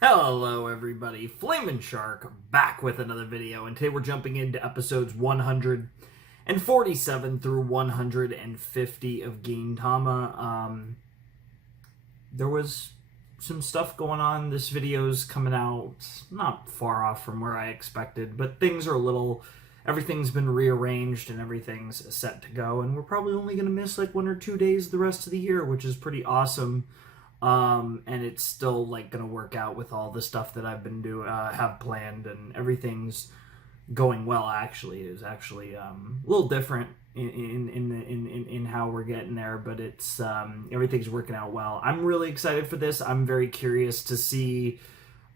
Hello everybody, Flamin' Shark back with another video, and today we're jumping into episodes 147 through 150 of Gintama. There was some stuff going on. This video's coming out not far off from where I expected, but everything's been rearranged and everything's set to go, and we're probably only going to miss like 1 or 2 days the rest of the year, which is pretty awesome. And it's still like gonna work out with all the stuff that I've been have planned, and everything's going well. Actually, it is actually a little different in how we're getting there, but it's everything's working out well. I'm really excited for this. I'm very curious to see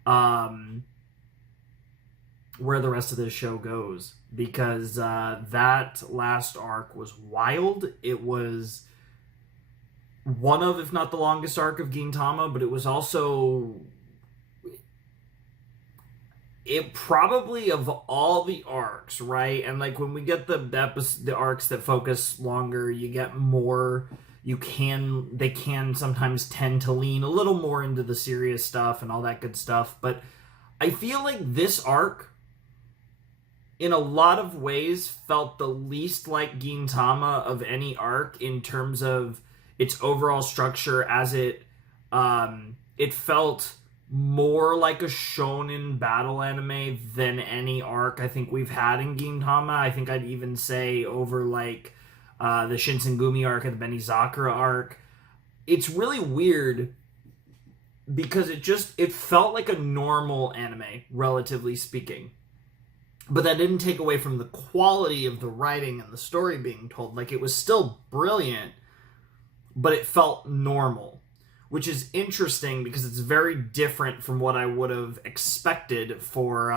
where the rest of this show goes, because that last arc was wild. It was one of, if not the longest arc of Gintama, but it was also, it probably of all the arcs, right? And like when we get the arcs that focus longer, you get more. They can sometimes tend to lean a little more into the serious stuff and all that good stuff. But I feel like this arc, in a lot of ways, felt the least like Gintama of any arc in terms of its overall structure, as it felt more like a shonen battle anime than any arc I think we've had in Gintama. I think I'd even say over like the Shinsengumi arc and the Benizakura arc. It's really weird because it felt like a normal anime, relatively speaking. But that didn't take away from the quality of the writing and the story being told. Like, it was still brilliant, but it felt normal, which is interesting because it's very different from what I would have expected for,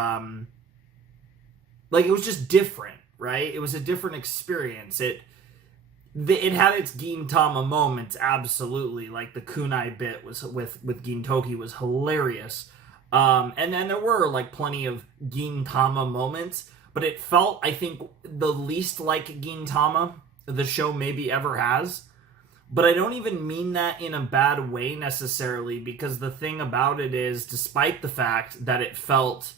it was just different, right? It was a different experience. It had its Gintama moments, absolutely. Like, the kunai bit was with Gintoki was hilarious. And then there were, like, plenty of Gintama moments, but it felt, I think, the least like Gintama the show maybe ever has. But I don't even mean that in a bad way necessarily, because the thing about it is, despite the fact that it felt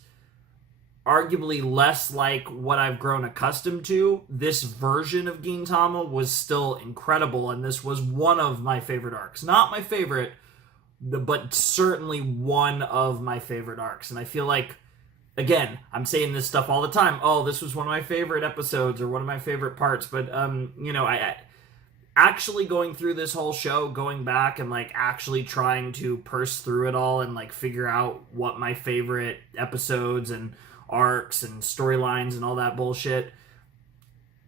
arguably less like what I've grown accustomed to, this version of Gintama was still incredible, and this was one of my favorite arcs. Not my favorite, but certainly one of my favorite arcs. And I feel like, again, I'm saying this stuff all the time. Oh, this was one of my favorite episodes or one of my favorite parts. But, I actually going through this whole show, going back and like actually trying to purse through it all and like figure out what my favorite episodes and arcs and storylines and all that bullshit.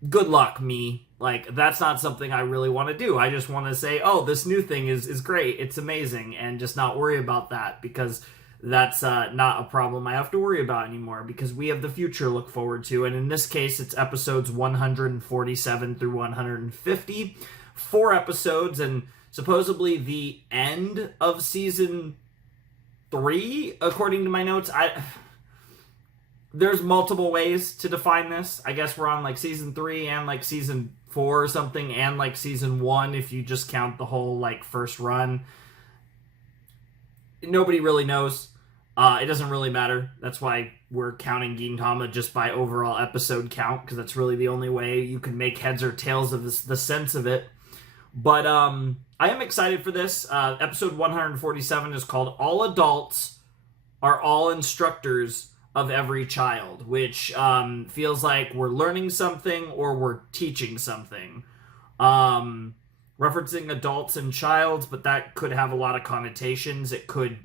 Good luck, me. Like, that's not something I really want to do. I just want to say, oh, this new thing is great. It's amazing. And just not worry about that, because that's not a problem I have to worry about anymore, because we have the future to look forward to. And in this case, it's episodes 147 through 150. 4 episodes, and supposedly the end of season 3, according to my notes. There's multiple ways to define this. I guess we're on like season 3 and like season 4 or something, and like season 1 if you just count the whole like first run. Nobody really knows. It doesn't really matter. That's why we're counting Gintama just by overall episode count, because that's really the only way you can make heads or tails of the sense of it. But I am excited for this. Episode 147 is called All Adults Are All Instructors of Every Child, which feels like we're learning something or we're teaching something. Referencing adults and childs, but that could have a lot of connotations. It could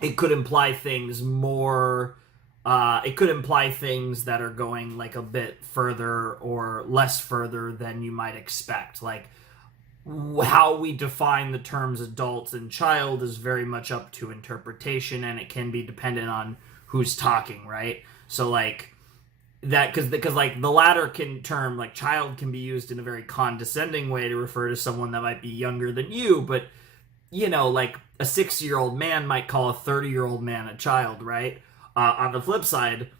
imply things more. It could imply things that are going like a bit further or less further than you might expect. Like, how we define the terms adults and child is very much up to interpretation, and it can be dependent on who's talking, right? So like that, because like the latter term, like child, can be used in a very condescending way to refer to someone that might be younger than you, but like a 60-year-old man might call a 30-year-old man a child, right? On the flip side,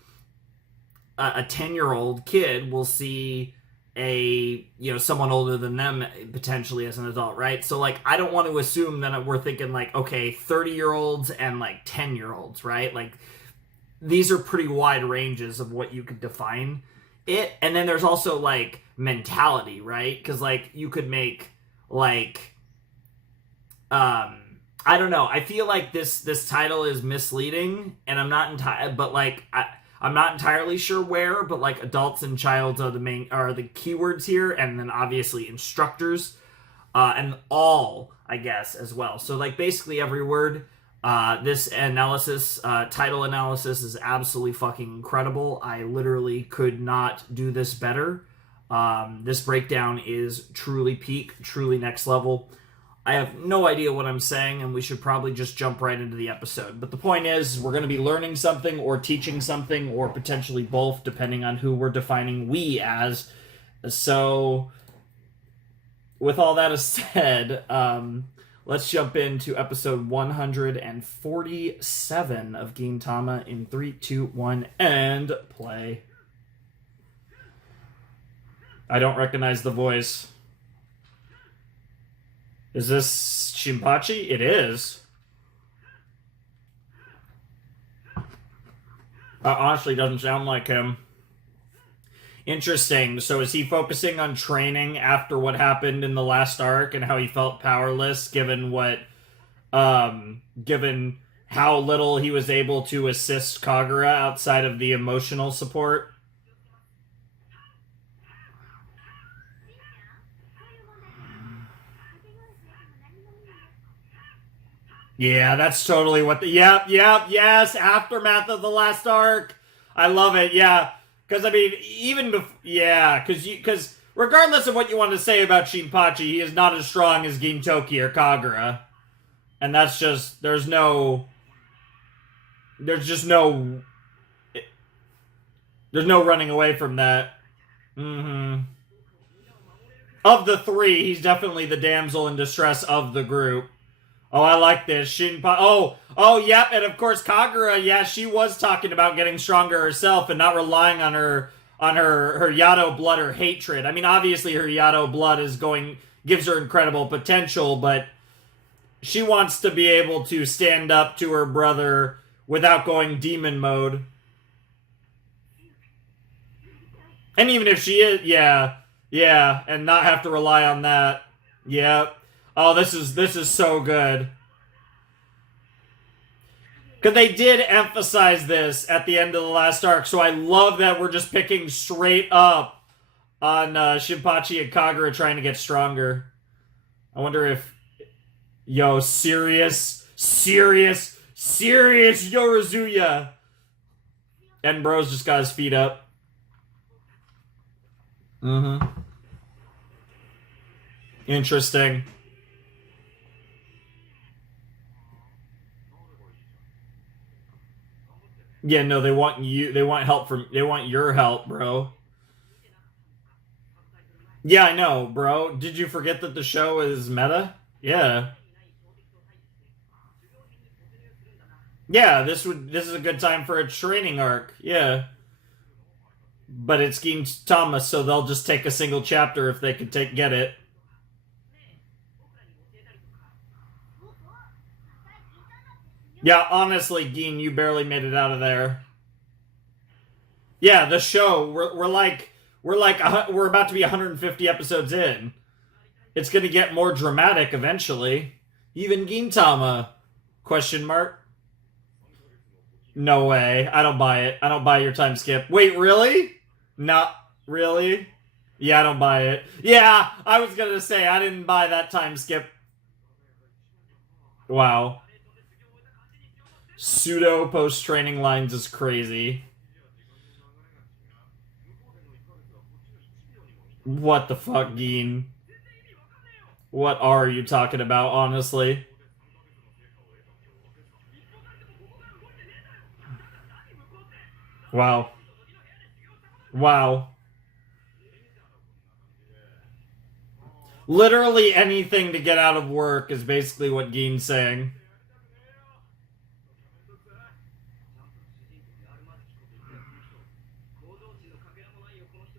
a 10-year-old kid will see someone older than them potentially as an adult, right? So like I don't want to assume that we're thinking like, okay, 30-year-olds and like 10-year-olds, right? Like these are pretty wide ranges of what you could define it. And then there's also like mentality, right? Because like you could make like I don't know. I feel like this title is misleading, and I'm not entirely, but like I'm not entirely sure where, but like adults and childs are the keywords here, and then obviously instructors, and all, I guess, as well. So like basically every word. This analysis, title analysis, is absolutely fucking incredible. I literally could not do this better. This breakdown is truly peak, truly next level. I have no idea what I'm saying, and we should probably just jump right into the episode. But the point is, we're going to be learning something, or teaching something, or potentially both, depending on who we're defining we as. So, with all that said, let's jump into episode 147 of Gintama in 3, 2, 1, and play. I don't recognize the voice. Is this Shinpachi? It is. Honestly, doesn't sound like him. Interesting. So is he focusing on training after what happened in the last arc and how he felt powerless given given how little he was able to assist Kagura outside of the emotional support? Yeah, that's totally what the... Yep, yes, aftermath of the last arc. I love it, yeah. Because, I mean, even before... Yeah, because regardless of what you want to say about Shinpachi, he is not as strong as Gintoki or Kagura. And that's just... There's just no... There's no running away from that. Mm-hmm. Of the three, he's definitely the damsel in distress of the group. Oh, I like this. Yep, and of course Kagura, yeah, she was talking about getting stronger herself and not relying on her Yato blood or hatred. I mean, obviously her Yato blood gives her incredible potential, but she wants to be able to stand up to her brother without going demon mode. And even if she is, yeah, and not have to rely on that. Yep. Oh, this is so good. Because they did emphasize this at the end of the last arc, so I love that we're just picking straight up on Shinpachi and Kagura trying to get stronger. I wonder if... Yo, serious Yorizuya! And bro's just got his feet up. Mm-hmm. Interesting. Yeah, no, they want your help, bro. Yeah, I know, bro. Did you forget that the show is meta? Yeah. Yeah, this is a good time for a training arc. Yeah. But it's Gintama, so they'll just take a single chapter if they could get it. Yeah, honestly, Gin, you barely made it out of there. Yeah, the show, we're about to be 150 episodes in. It's gonna get more dramatic eventually. Even Gintama? Question mark. No way. I don't buy it. I don't buy your time skip. Wait, really? Not really? Yeah, I don't buy it. Yeah, I was gonna say, I didn't buy that time skip. Wow. Pseudo post-training lines is crazy. What the fuck, Gin? What are you talking about, honestly? Wow. Wow. Literally anything to get out of work is basically what Gin's saying.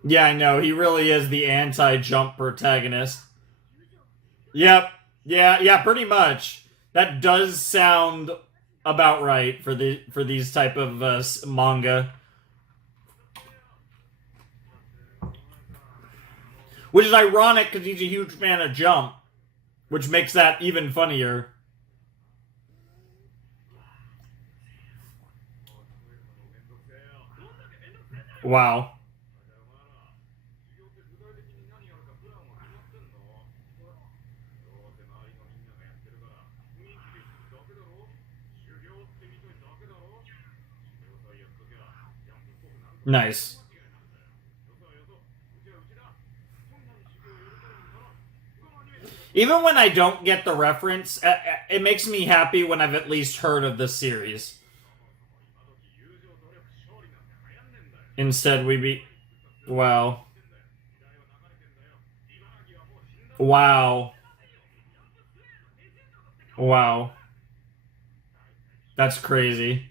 Yeah, I know. He really is the anti-jump protagonist. Yep. Yeah, pretty much. That does sound about right for these type of manga. Which is ironic because he's a huge fan of Jump, which makes that even funnier. Wow. Nice. Even when I don't get the reference, it makes me happy when I've at least heard of the series. Instead, we be. Wow. Wow. Wow. That's crazy.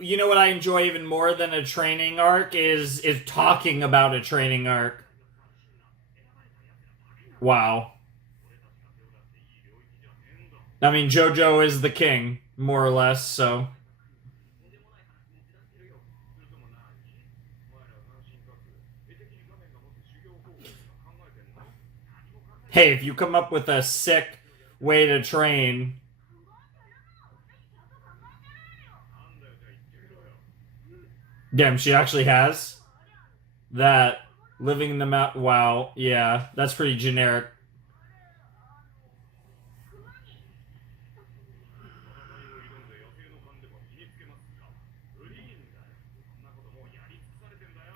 You know what I enjoy even more than a training arc is talking about a training arc. Wow. I mean, JoJo is the king, more or less, so. Hey, if you come up with a sick way to train. Damn, she actually has that living in the mountain. Wow, yeah, that's pretty generic.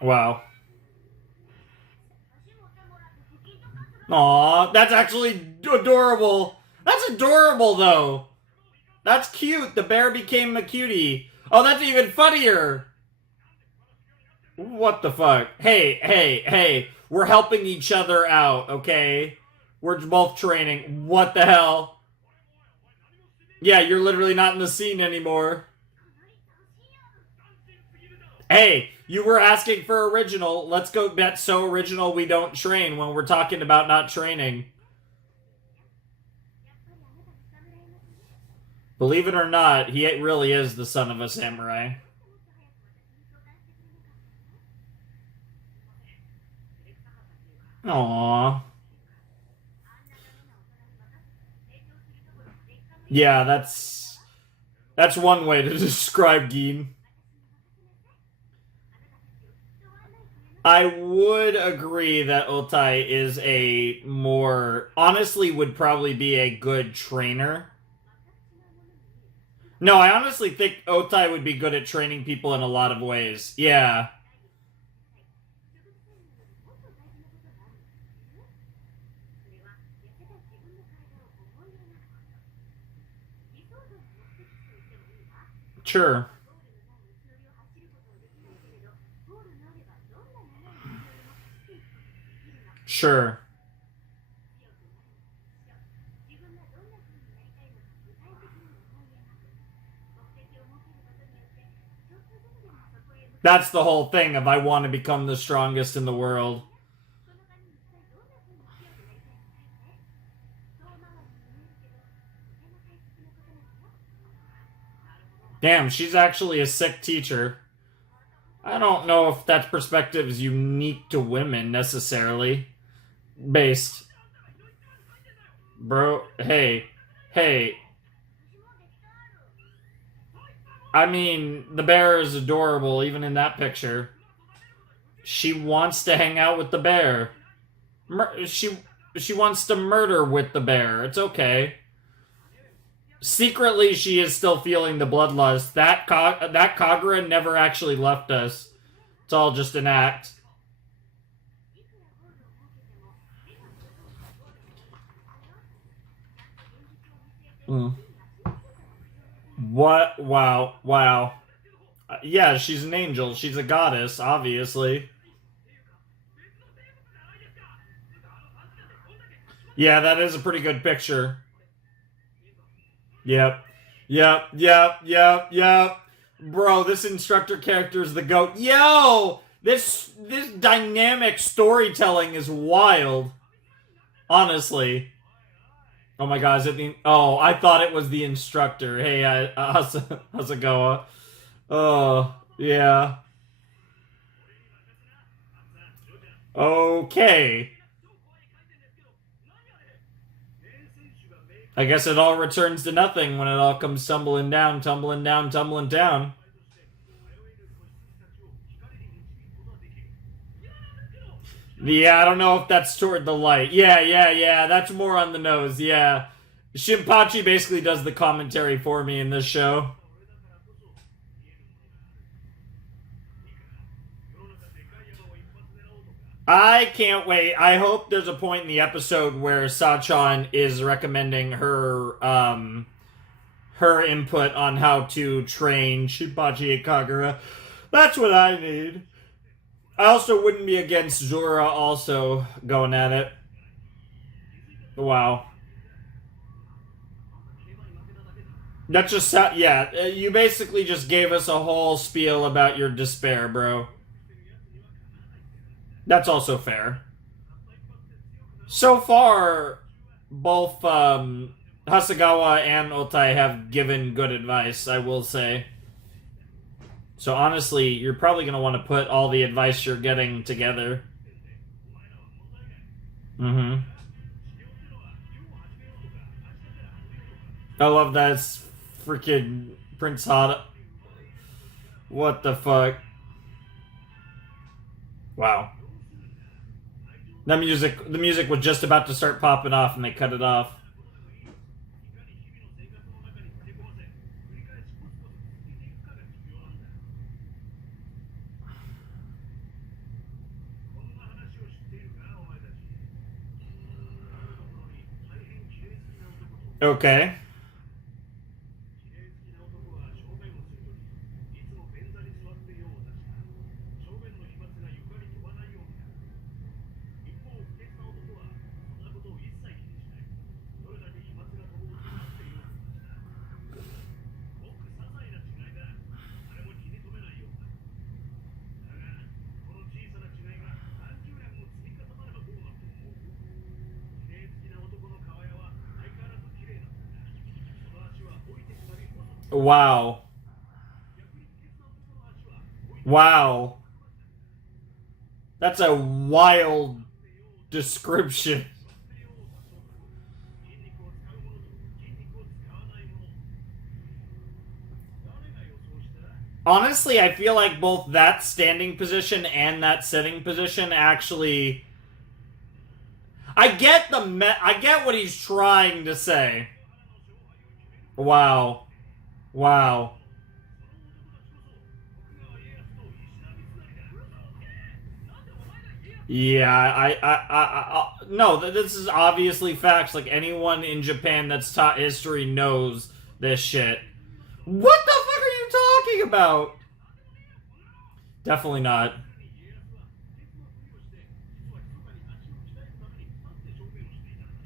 Wow. Aw, that's actually adorable. That's adorable, though. That's cute. The bear became a cutie. Oh, that's even funnier. What the fuck? Hey. We're helping each other out, okay? We're both training. What the hell? Yeah, you're literally not in the scene anymore. Hey, you were asking for original. Let's go bet so original we don't train when we're talking about not training. Believe it or not, he really is the son of a samurai. Aww. Yeah, that's one way to describe Gin. I would agree that Otai is a more honestly would probably be a good trainer. No, I honestly think Otai would be good at training people in a lot of ways. Yeah. Sure. Sure. That's the whole thing of I want to become the strongest in the world. Damn, she's actually a sick teacher. I don't know if that perspective is unique to women necessarily. Based. Bro, hey. I mean, the bear is adorable even in that picture. She wants to hang out with the bear. She wants to murder with the bear. It's okay. Secretly, she is still feeling the bloodlust. That Kagura never actually left us. It's all just an act. Mm. What? Wow. Yeah, she's an angel. She's a goddess, obviously. Yeah, that is a pretty good picture. Yep. Bro, this instructor character is the GOAT. Yo! This dynamic storytelling is wild. Honestly. Oh my god, is it the... Oh, I thought it was the instructor. Hey, Hasegawa. Oh, yeah. Okay. I guess it all returns to nothing when it all comes tumbling down, tumbling down, tumbling down. Yeah, I don't know if that's toward the light. Yeah. That's more on the nose, yeah. Shinpachi basically does the commentary for me in this show. I can't wait. I hope there's a point in the episode where Sachan is recommending her input on how to train Shinpachi and Kagura. That's what I need. I also wouldn't be against Zora also going at it. Wow. That just, yeah, you basically just gave us a whole spiel about your despair, bro. That's also fair. So far, both Hasegawa and Otai have given good advice, I will say. So honestly, you're probably going to want to put all the advice you're getting together. Mm-hmm. I love that it's freaking Prince Hada. What the fuck? Wow. The music was just about to start popping off and they cut it off. Okay. Wow. Wow. That's a wild description. Honestly, I feel like both that standing position and that sitting position actually... I get what he's trying to say. Wow. Wow. Yeah, no, this is obviously facts. Like, anyone in Japan that's taught history knows this shit. What the fuck are you talking about? Definitely not.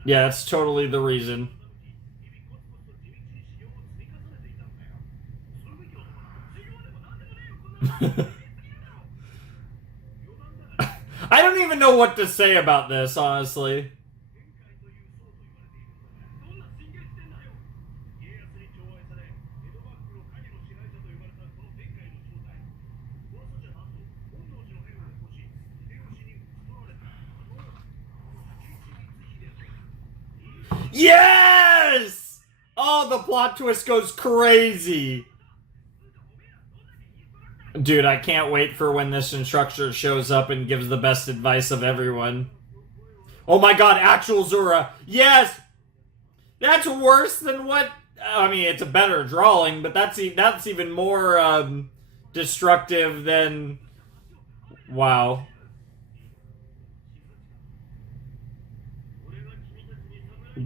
Yeah, that's totally the reason. I don't even know what to say about this, honestly. Yes! Oh, the plot twist goes crazy. Dude, I can't wait for when this instructor shows up and gives the best advice of everyone. Oh my god, actual Zora. Yes! That's worse than what... I mean, it's a better drawing, but that's even more destructive than... Wow.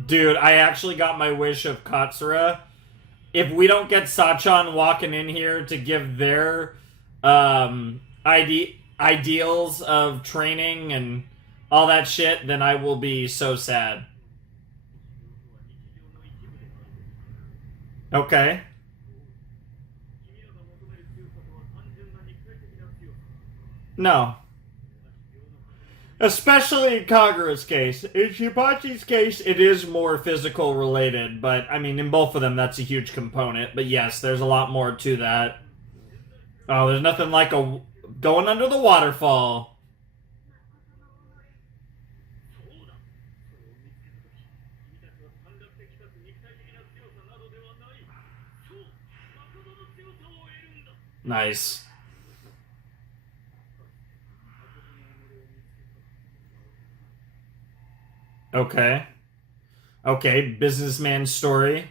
Dude, I actually got my wish of Katsura. If we don't get Sachan walking in here to give their ideals of training and all that shit, then I will be so sad. Okay. No. Especially in Kagura's case. In Shinpachi's case, it is more physical related, but I mean, in both of them, that's a huge component. But yes, there's a lot more to that. Oh, there's nothing like a going under the waterfall. Nice. Okay. Okay, businessman story.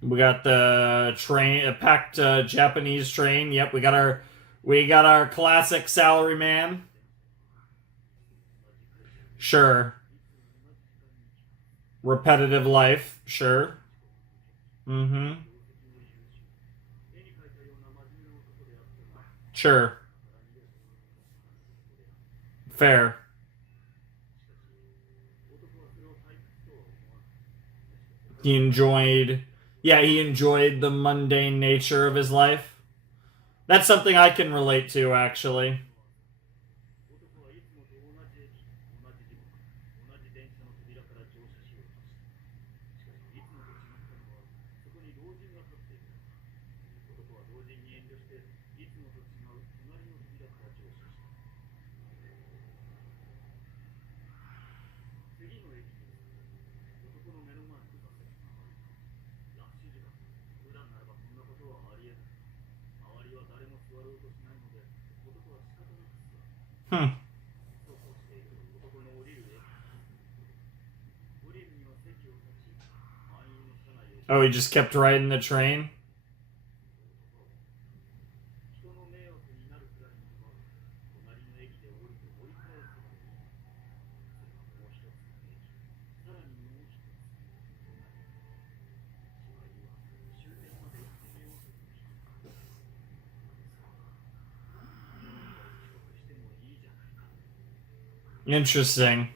We got the train, a packed Japanese train. Yep, we got our classic salaryman. Sure. Repetitive life. Sure. Mm-hmm. Sure. Fair. He enjoyed, yeah, he enjoyed the mundane nature of his life. That's something I can relate to, actually. Hmm. Oh, he just kept riding the train? Interesting.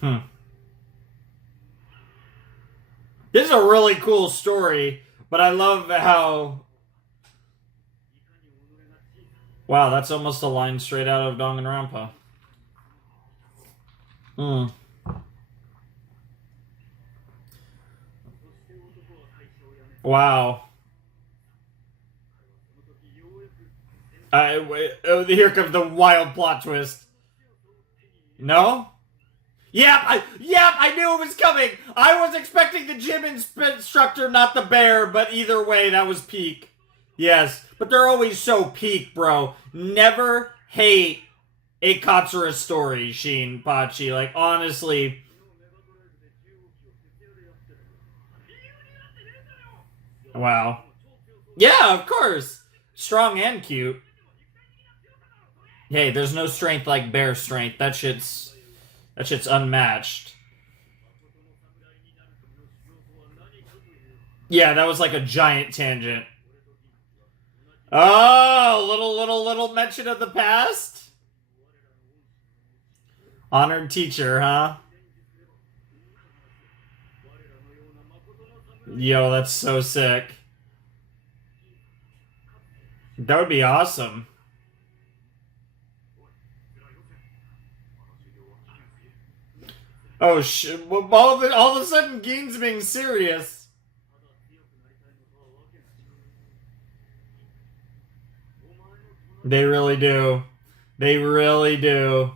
Hmm. This is a really cool story, but I love how. Wow, that's almost a line straight out of Danganronpa. Hmm. Wow. Oh, here comes the wild plot twist. No? Yep, I knew it was coming. I was expecting the gym instructor, not the bear, but either way, that was peak. Yes, but they're always so peak, bro. Never hate a Katsura story, Shin Pachi. Like, honestly. Wow. Yeah, of course. Strong and cute. Hey, there's no strength like bear strength. That shit's unmatched. Yeah, that was like a giant tangent. Oh, little mention of the past. Honored teacher, huh? Yo, that's so sick. That would be awesome. Oh shit! All of a sudden, Gein's being serious. They really do. They really do.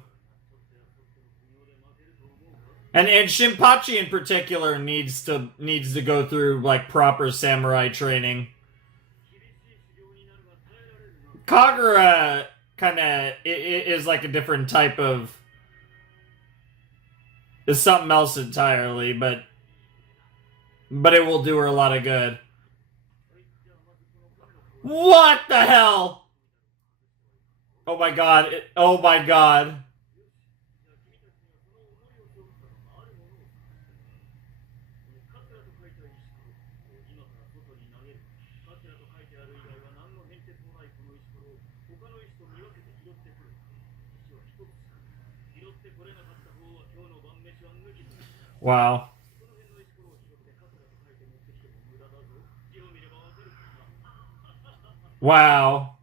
And Shinpachi in particular needs to go through like proper samurai training. Kagura kind of is like a different type of is something else entirely, but it will do her a lot of good. What the hell? Oh my god! Oh my god! Wow. Wow.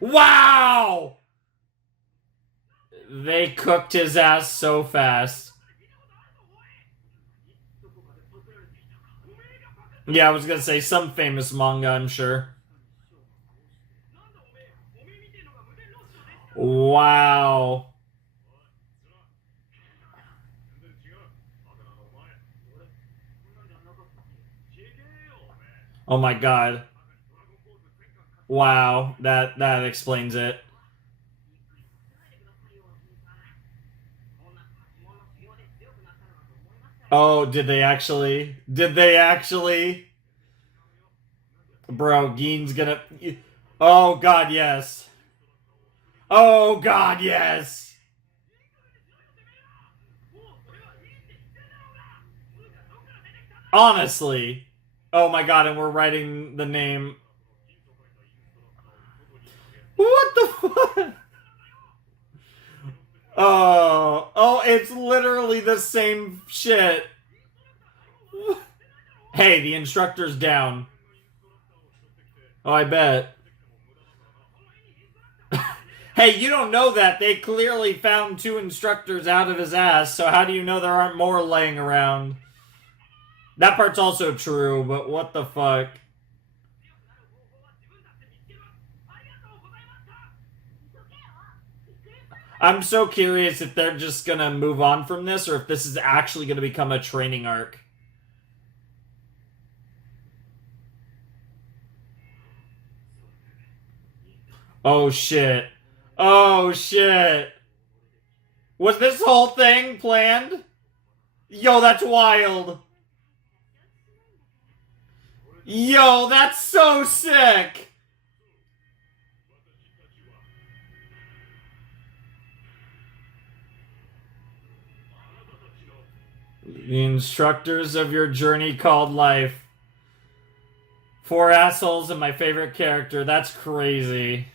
Wow! They cooked his ass so fast. Yeah, I was gonna say some famous manga, I'm sure. Wow. Oh my god. Wow. That explains it. Oh, did they actually? Did they actually? Bro, Gein's gonna. Oh god, yes. Oh god, yes. Honestly. Oh my god, and we're writing the name. What the fuck? Oh, it's literally the same shit. Hey, the instructor's down. Oh, I bet. Hey, you don't know that. They clearly found 2 instructors out of his ass, so how do you know there aren't more laying around? That part's also true, but what the fuck? I'm so curious if they're just gonna move on from this, or if this is actually gonna become a training arc. Oh shit. Oh shit. Was this whole thing planned? Yo, that's wild. Yo, that's so sick. The instructors of your journey called life. 4 assholes and my favorite character. That's crazy.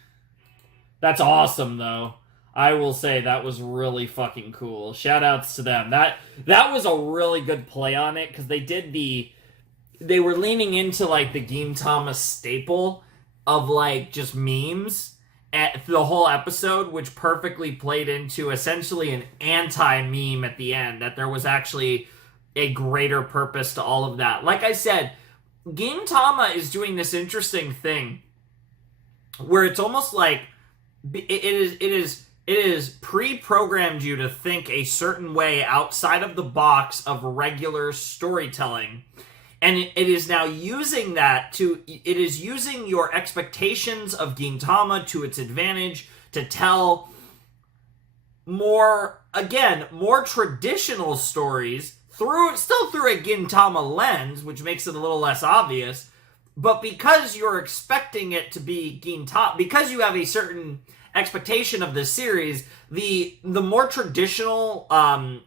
That's awesome, though. I will say that was really fucking cool. Shout outs to them. That was a really good play on it, because they were leaning into like the Gintama staple of like just memes at the whole episode, which perfectly played into essentially an anti-meme at the end, that there was actually a greater purpose to all of that. Like I said, Gintama is doing this interesting thing where it's almost like it is pre-programmed you to think a certain way outside of the box of regular storytelling, and it is now using that it is using your expectations of Gintama to its advantage to tell more traditional stories still through a Gintama lens, which makes it a little less obvious. But because you're expecting it to be Gintama, because you have a certain expectation of this series, the more traditional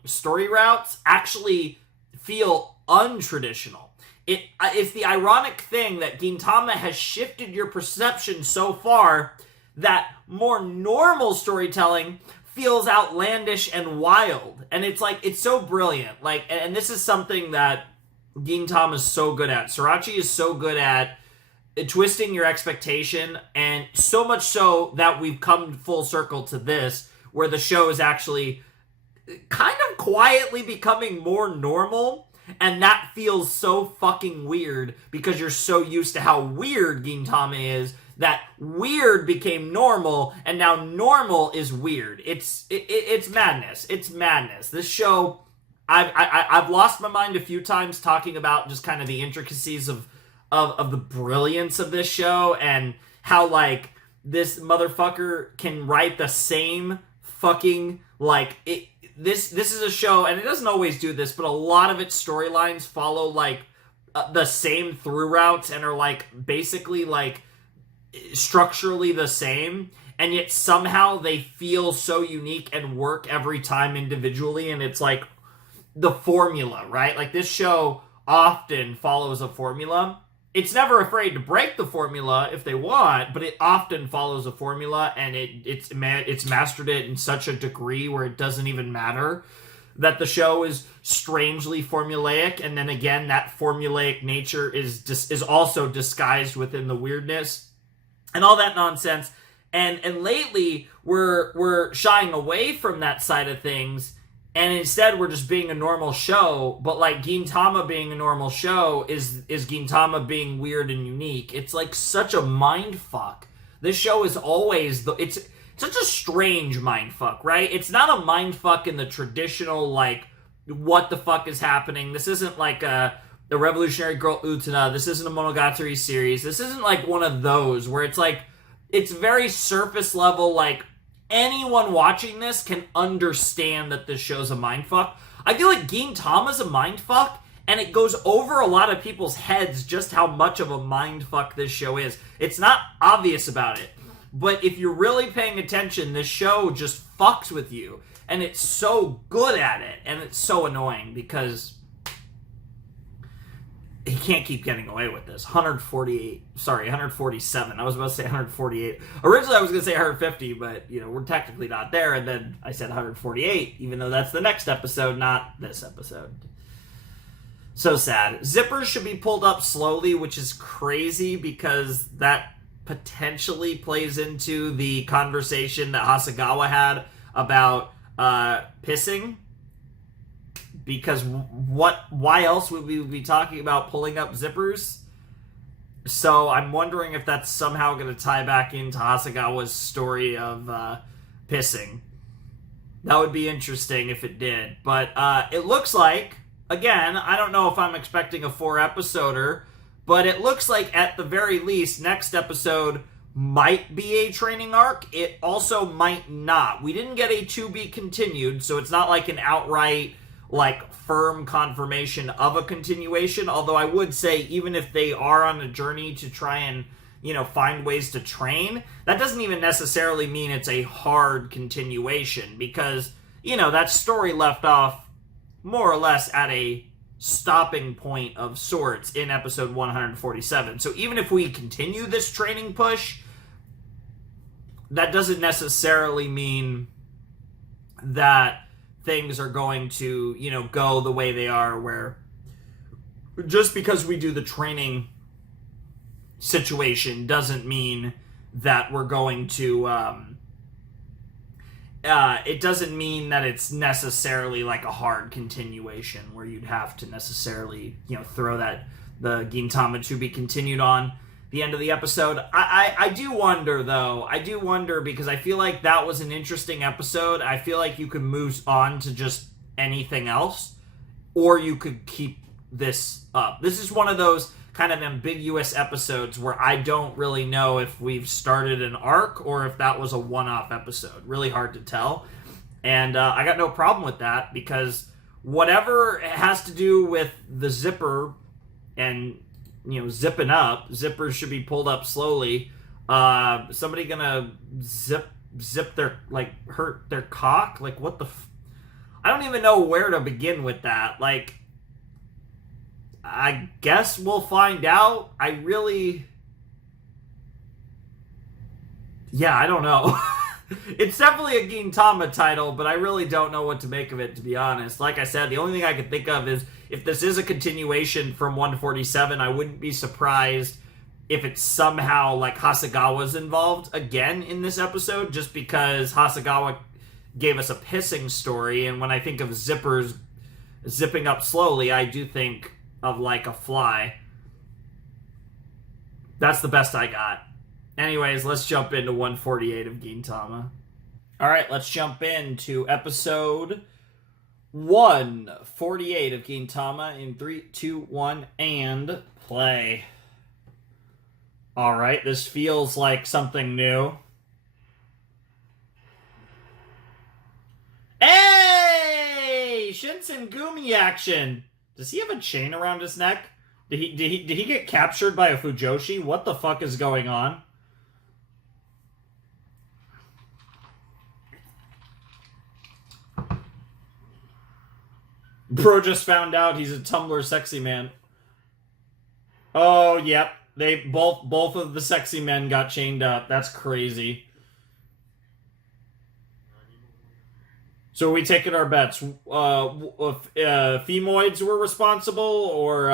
story routes actually feel untraditional. It's the ironic thing that Gintama has shifted your perception so far that more normal storytelling feels outlandish and wild. And it's like, it's so brilliant. Like, and this is something that Gintama is so good at. Sriracha is so good at twisting your expectation, and so much so that we've come full circle to this, where the show is actually kind of quietly becoming more normal, and that feels so fucking weird because you're so used to how weird Gintama is, that weird became normal, and now normal is weird. It's madness. It's madness. This show, I've lost my mind a few times talking about just kind of the intricacies of the brilliance of this show, and how like this motherfucker can write the same fucking like it. This is a show, and it doesn't always do this, but a lot of its storylines follow like the same through routes and are like basically like structurally the same, and yet somehow they feel so unique and work every time individually. And it's like the formula, right? Like this show often follows a formula. It's never afraid to break the formula if they want, but it often follows a formula, and it's mastered it in such a degree where it doesn't even matter that the show is strangely formulaic. And then again, that formulaic nature is also disguised within the weirdness. and all that nonsense. And lately we're shying away from that side of things, and instead we're just being a normal show. But like Gintama being a normal show is Gintama being weird and unique. It's like such a mind fuck. This show is always it's such a strange mind fuck, right? It's not a mind fuck in the traditional like what the fuck is happening. This isn't like the Revolutionary Girl Utena. This isn't a Monogatari series. This isn't like one of those where it's like it's very surface level, like anyone watching this can understand that this show's a mindfuck. I feel like Gintama's a mindfuck, and it goes over a lot of people's heads just how much of a mindfuck this show is. It's not obvious about it, but if you're really paying attention, this show just fucks with you, and it's so good at it, and it's so annoying because he can't keep getting away with this. 147. I was about to say 148. Originally, I was going to say 150, but, we're technically not there. And then I said 148, even though that's the next episode, not this episode. So sad. Zippers should be pulled up slowly, which is crazy because that potentially plays into the conversation that Hasegawa had about pissing. Because why else would we be talking about pulling up zippers? So I'm wondering if that's somehow going to tie back into Hasegawa's story of pissing. That would be interesting if it did. But it looks like, again, I don't know if I'm expecting a 4-episoder, but it looks like at the very least, next episode might be a training arc. It also might not. We didn't get a to be continued, so it's not like an outright like firm confirmation of a continuation, although I would say even if they are on a journey to try and find ways to train, that doesn't even necessarily mean it's a hard continuation, because that story left off more or less at a stopping point of sorts in episode 147. So even if we continue this training push, that doesn't necessarily mean that things are going to, go the way they are, where just because we do the training situation doesn't mean that we're going to, it doesn't mean that it's necessarily like a hard continuation where you'd have to necessarily, throw that, the Gintama to be continued on the end of the episode. I do wonder, though. I do wonder because I feel like that was an interesting episode. I feel like you could move on to just anything else, or you could keep this up. This is one of those kind of ambiguous episodes where I don't really know if we've started an arc or if that was a one-off episode. Really hard to tell. And I got no problem with that, because whatever has to do with the zipper and zipping up, zippers should be pulled up slowly. Somebody gonna zip their, hurt their cock? Like, what the I don't even know where to begin with that. Like, I guess we'll find out. I don't know. It's definitely a Gintama title, but I really don't know what to make of it, to be honest. Like I said, the only thing I could think of is if this is a continuation from 147, I wouldn't be surprised if it's somehow like Hasegawa's involved again in this episode, just because Hasegawa gave us a pissing story, and when I think of zippers zipping up slowly, I do think of like a fly. That's the best I got. Anyways, let's jump into 148 of Gintama. Alright, let's jump into episode 148 of Gintama in 3, 2, 1, and play. Alright, this feels like something new. Hey! Shinsen Gumi action! Does he have a chain around his neck? Did he get captured by a Fujoshi? What the fuck is going on? Bro just found out he's a Tumblr sexy man. Oh, yep. They both of the sexy men got chained up. That's crazy. So are we taking our bets? If femoids were responsible, or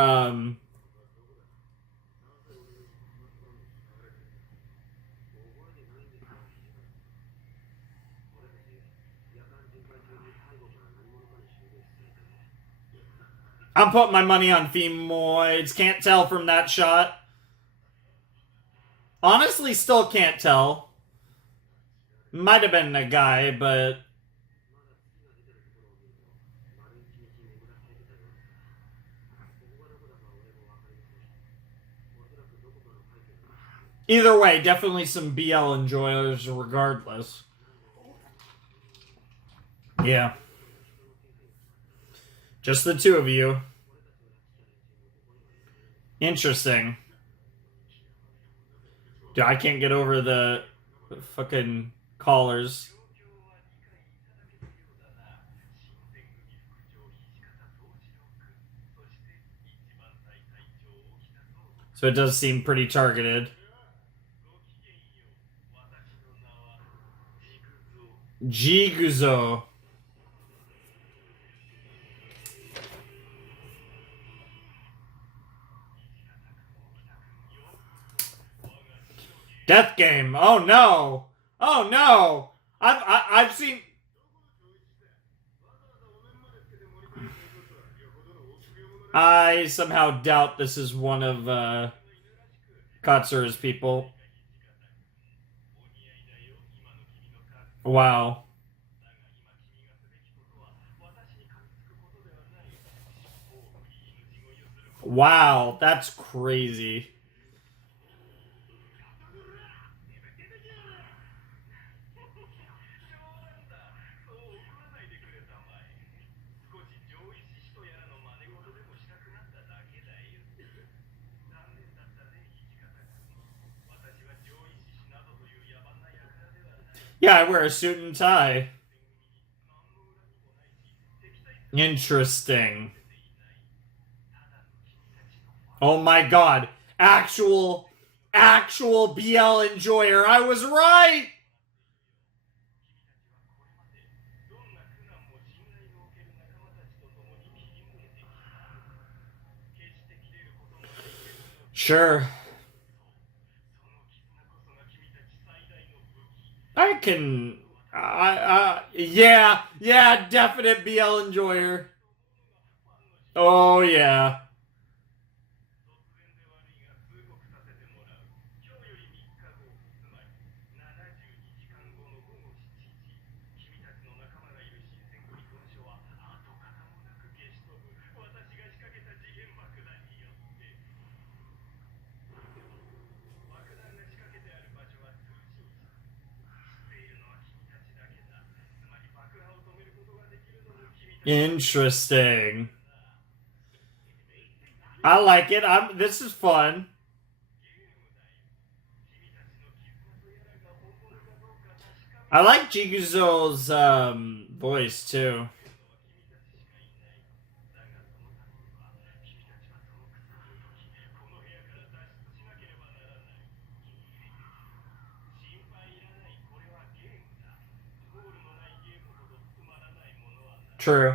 I'm putting my money on Femoids. Can't tell from that shot. Honestly, still can't tell. Might have been a guy, but... Either way, definitely some BL enjoyers regardless. Yeah. Just the two of you. Interesting. Dude, I can't get over the fucking callers. So it does seem pretty targeted. Jiguzo. Death Game. Oh no. Oh no. I've seen. I somehow doubt this is one of Katsura's people. Wow. Wow, that's crazy. Yeah, I wear a suit and tie. Interesting. Oh my god. Actual BL enjoyer. I was right! Sure. I can... yeah, definite BL enjoyer. Oh, yeah. Interesting. I like it. This is fun. I like Jiguzo's voice too. True.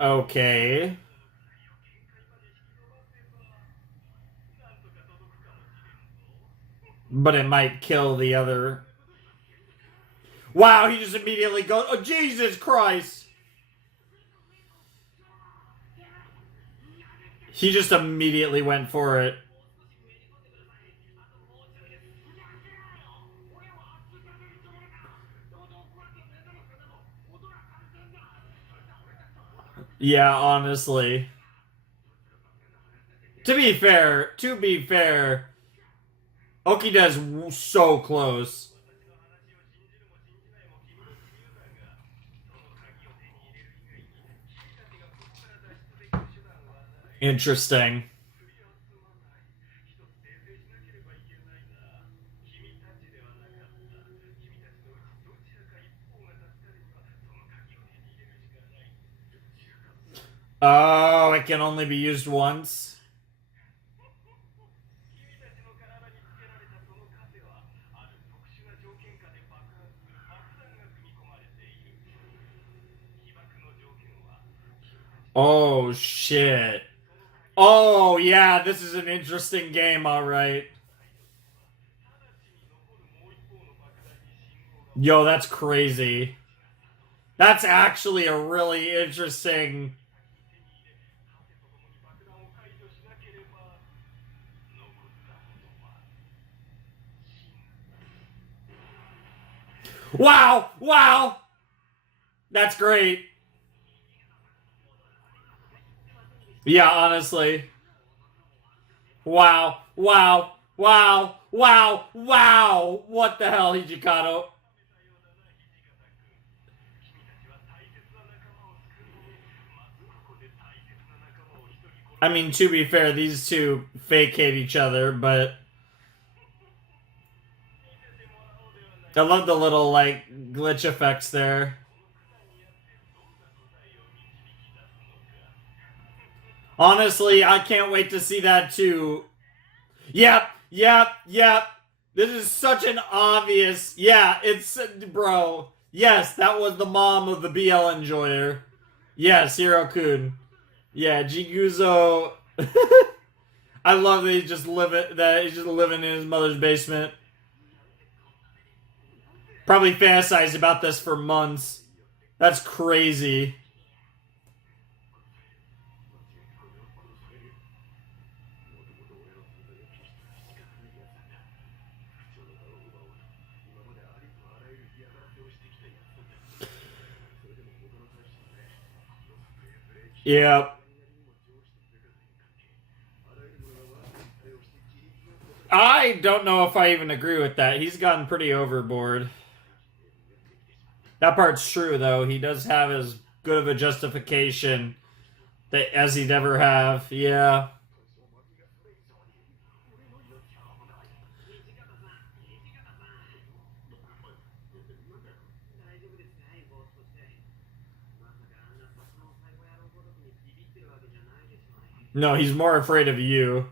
Okay. But it might kill the other. Wow, he just immediately goes, oh, Jesus Christ. He just immediately went for it. Yeah, honestly. To be fair, Okida's so close. Interesting. Oh, it can only be used once. Oh, shit. Oh, yeah, this is an interesting game, all right. Yo, that's crazy. That's actually a really interesting. Wow! Wow! That's great. Yeah, honestly. Wow. Wow. Wow. Wow. Wow. What the hell, Hijikado? I mean, to be fair, these two fake hate each other, but I love the little, like, glitch effects there. Honestly, I can't wait to see that too. Yep, yep, yep. This is such an obvious. Yeah, it's. Bro. Yes, that was the mom of the BL enjoyer. Yes, Hiro-kun. Yeah, Jiguzo. I love that he's just living in his mother's basement. Probably fantasized about this for months. That's crazy. Yep. I don't know if I even agree with that. He's gotten pretty overboard. That part's true, though. He does have as good of a justification that as he'd ever have. Yeah. No, he's more afraid of you.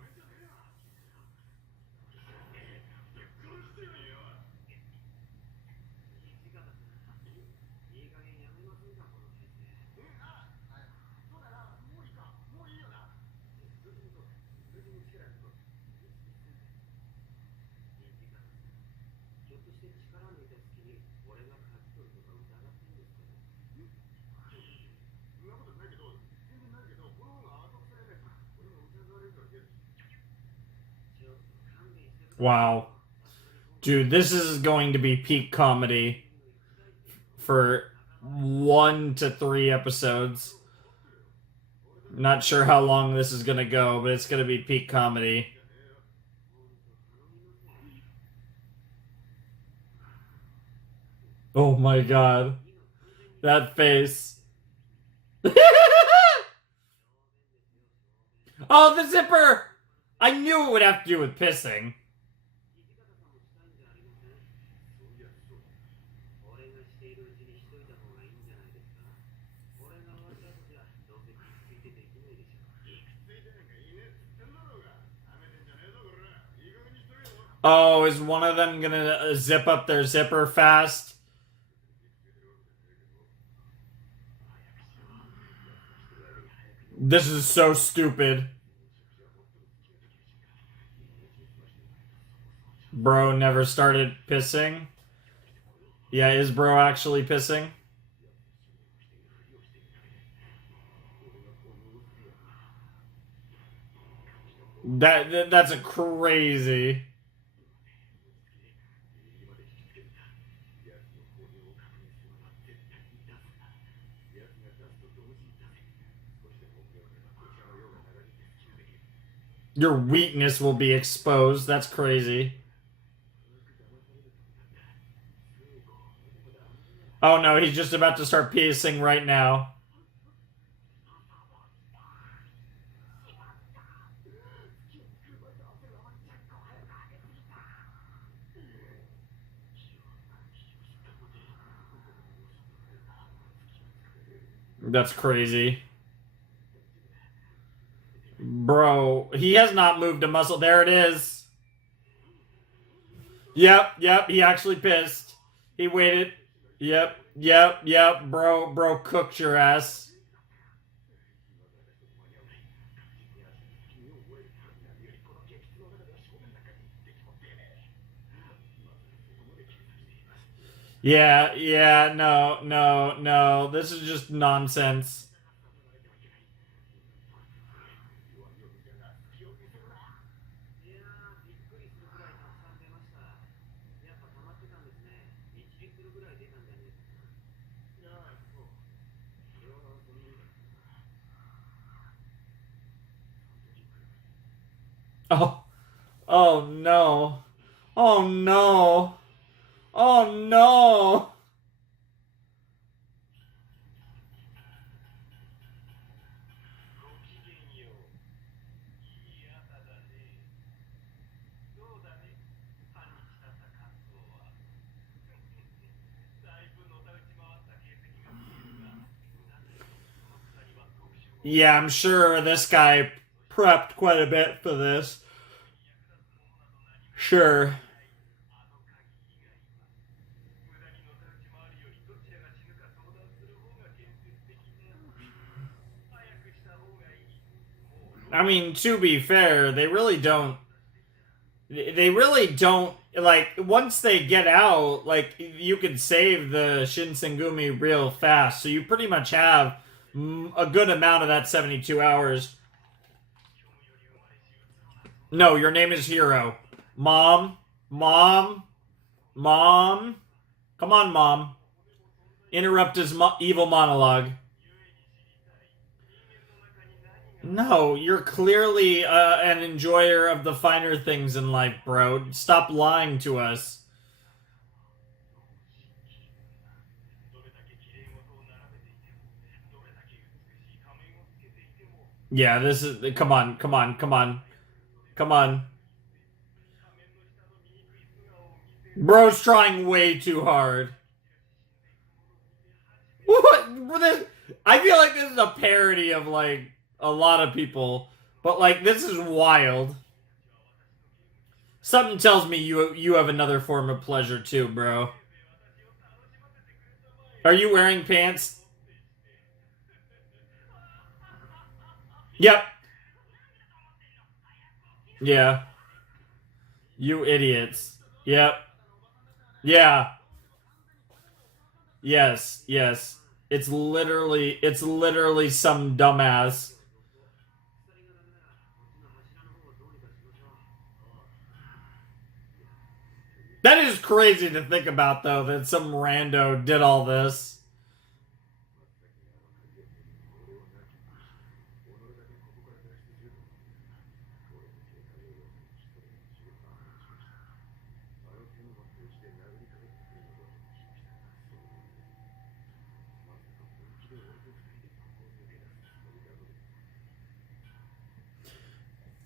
Wow. Dude, this is going to be peak comedy for 1 to 3 episodes. Not sure how long this is going to go, but it's going to be peak comedy. Oh my god. That face. Oh, the zipper! I knew it would have to do with pissing. Oh, is one of them gonna zip up their zipper fast? This is so stupid. Bro never started pissing. Yeah, is bro actually pissing? That's a crazy. Your weakness will be exposed. That's crazy. Oh no, he's just about to start pissing right now. That's crazy. Bro, he has not moved a muscle. There it is. Yep, he actually pissed. He waited. Yep, bro cooked your ass. Yeah, no. This is just nonsense. Oh, oh no. Oh no. Oh no. Yeah, I'm sure this guy prepped quite a bit for this. Sure. I mean, to be fair, they really don't. They really don't. Like, once they get out, like, you can save the Shinsengumi real fast. So you pretty much have a good amount of that 72 hours. No, your name is Hero. Mom, mom, mom. Come on, mom. Interrupt his evil monologue. No, you're clearly an enjoyer of the finer things in life, bro. Stop lying to us. Yeah, this is. Come on, come on, come on, come on. Bro's trying way too hard. What? I feel like this is a parody of like a lot of people, but like this is wild. Something tells me you have another form of pleasure too, bro. Are you wearing pants? Yep. Yeah. You idiots. Yep. Yeah. Yes. It's literally some dumbass. That is crazy to think about though, that some rando did all this.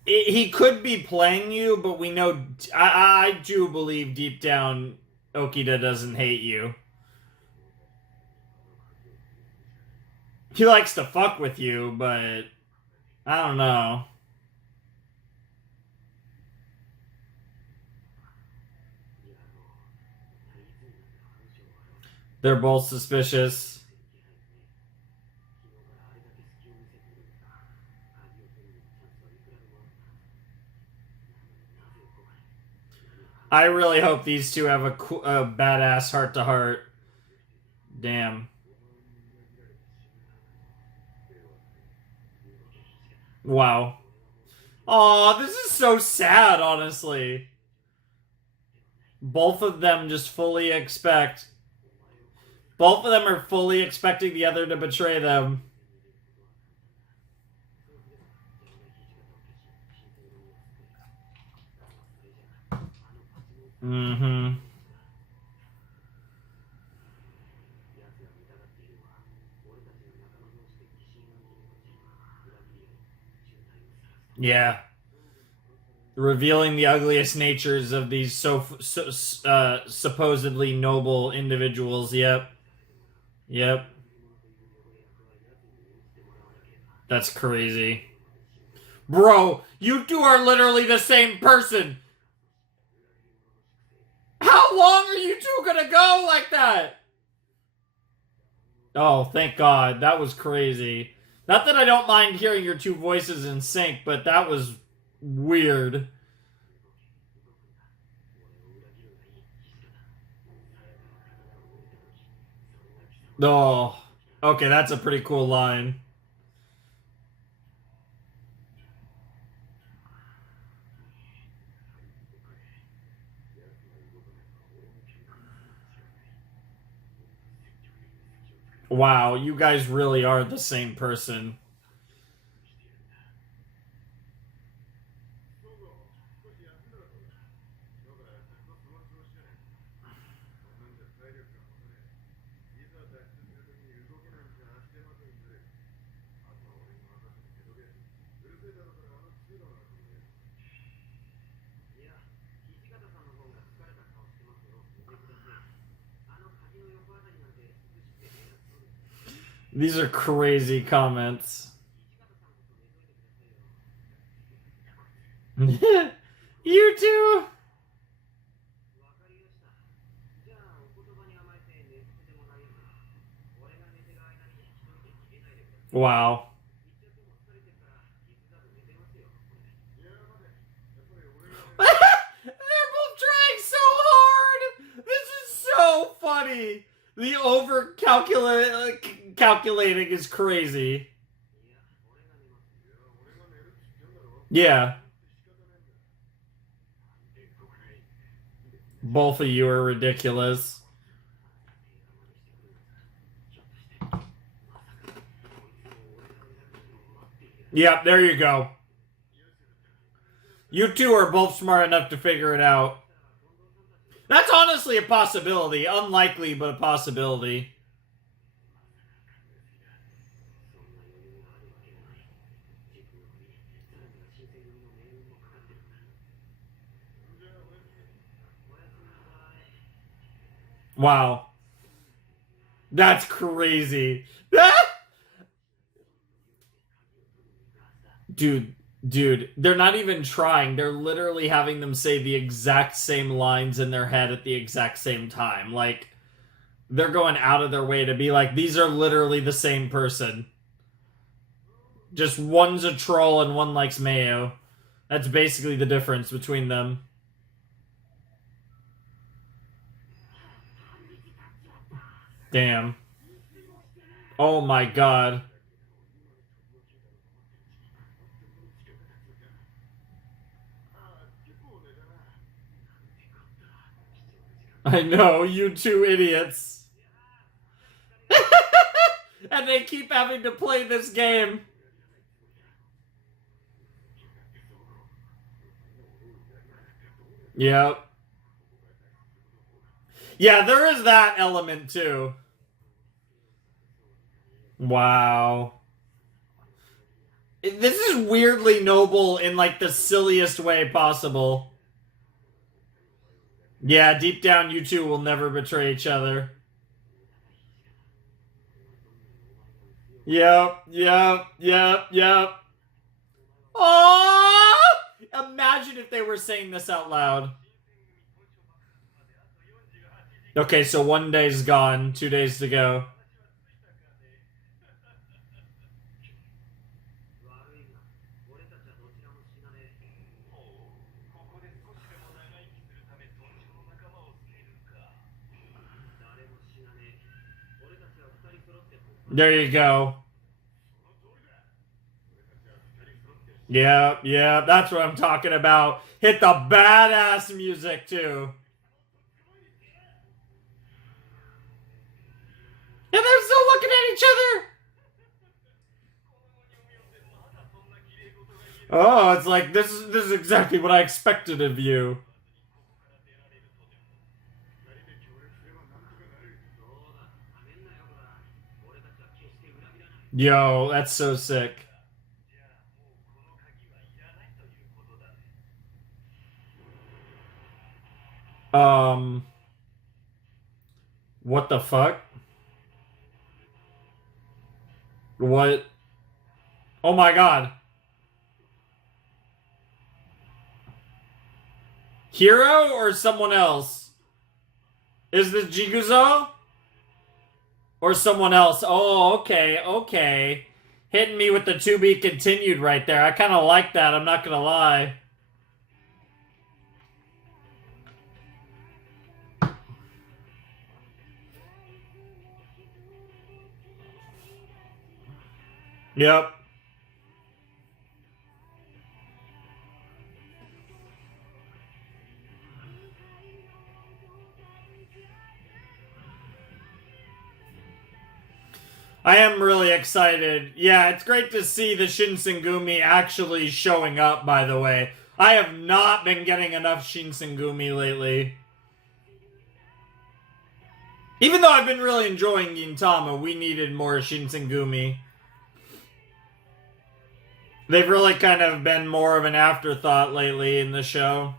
He could be playing you, but we know. I do believe deep down, Okita doesn't hate you. He likes to fuck with you, but I don't know. They're both suspicious. I really hope these two have a badass heart to heart. Damn. Wow. Aw, this is so sad, honestly. Both of them just fully expect. Both of them are fully expecting the other to betray them. Mm-hmm. Yeah. Revealing the ugliest natures of these supposedly noble individuals. Yep. That's crazy. Bro, you two are literally the same person. How long are you two gonna go like that? Oh, thank God. That was crazy. Not that I don't mind hearing your two voices in sync, but that was weird. Oh, okay, that's a pretty cool line. Wow, you guys really are the same person. These are crazy comments. You too. Wow. They're both trying so hard. This is so funny. The over calculating is crazy. Yeah. Both of you are ridiculous. Yep, there you go. You two are both smart enough to figure it out. That's honestly a possibility. Unlikely, but a possibility. Wow. That's crazy. Dude, they're not even trying. They're literally having them say the exact same lines in their head at the exact same time. Like, they're going out of their way to be like, these are literally the same person. Just one's a troll and one likes mayo. That's basically the difference between them. Damn. Oh my god. I know, you two idiots. And they keep having to play this game. Yep. Yeah, there is that element too. Wow. This is weirdly noble in like the silliest way possible. Yeah, deep down, you two will never betray each other. Yep. Oh! Imagine if they were saying this out loud. Okay, so 1 day's gone, 2 days to go. There you go. Yeah, that's what I'm talking about. Hit the badass music too. And they're still looking at each other. Oh, it's like this is exactly what I expected of you. Yo, that's so sick. Um, what the fuck? What? Oh my god. Hero or someone else? Is this Jiguzo? Or someone else? Oh, okay. Hitting me with the to be continued right there. I kind of like that, I'm not gonna lie. Yep. I am really excited. Yeah, it's great to see the Shinsengumi actually showing up, by the way. I have not been getting enough Shinsengumi lately. Even though I've been really enjoying Gintama, we needed more Shinsengumi. They've really kind of been more of an afterthought lately in the show.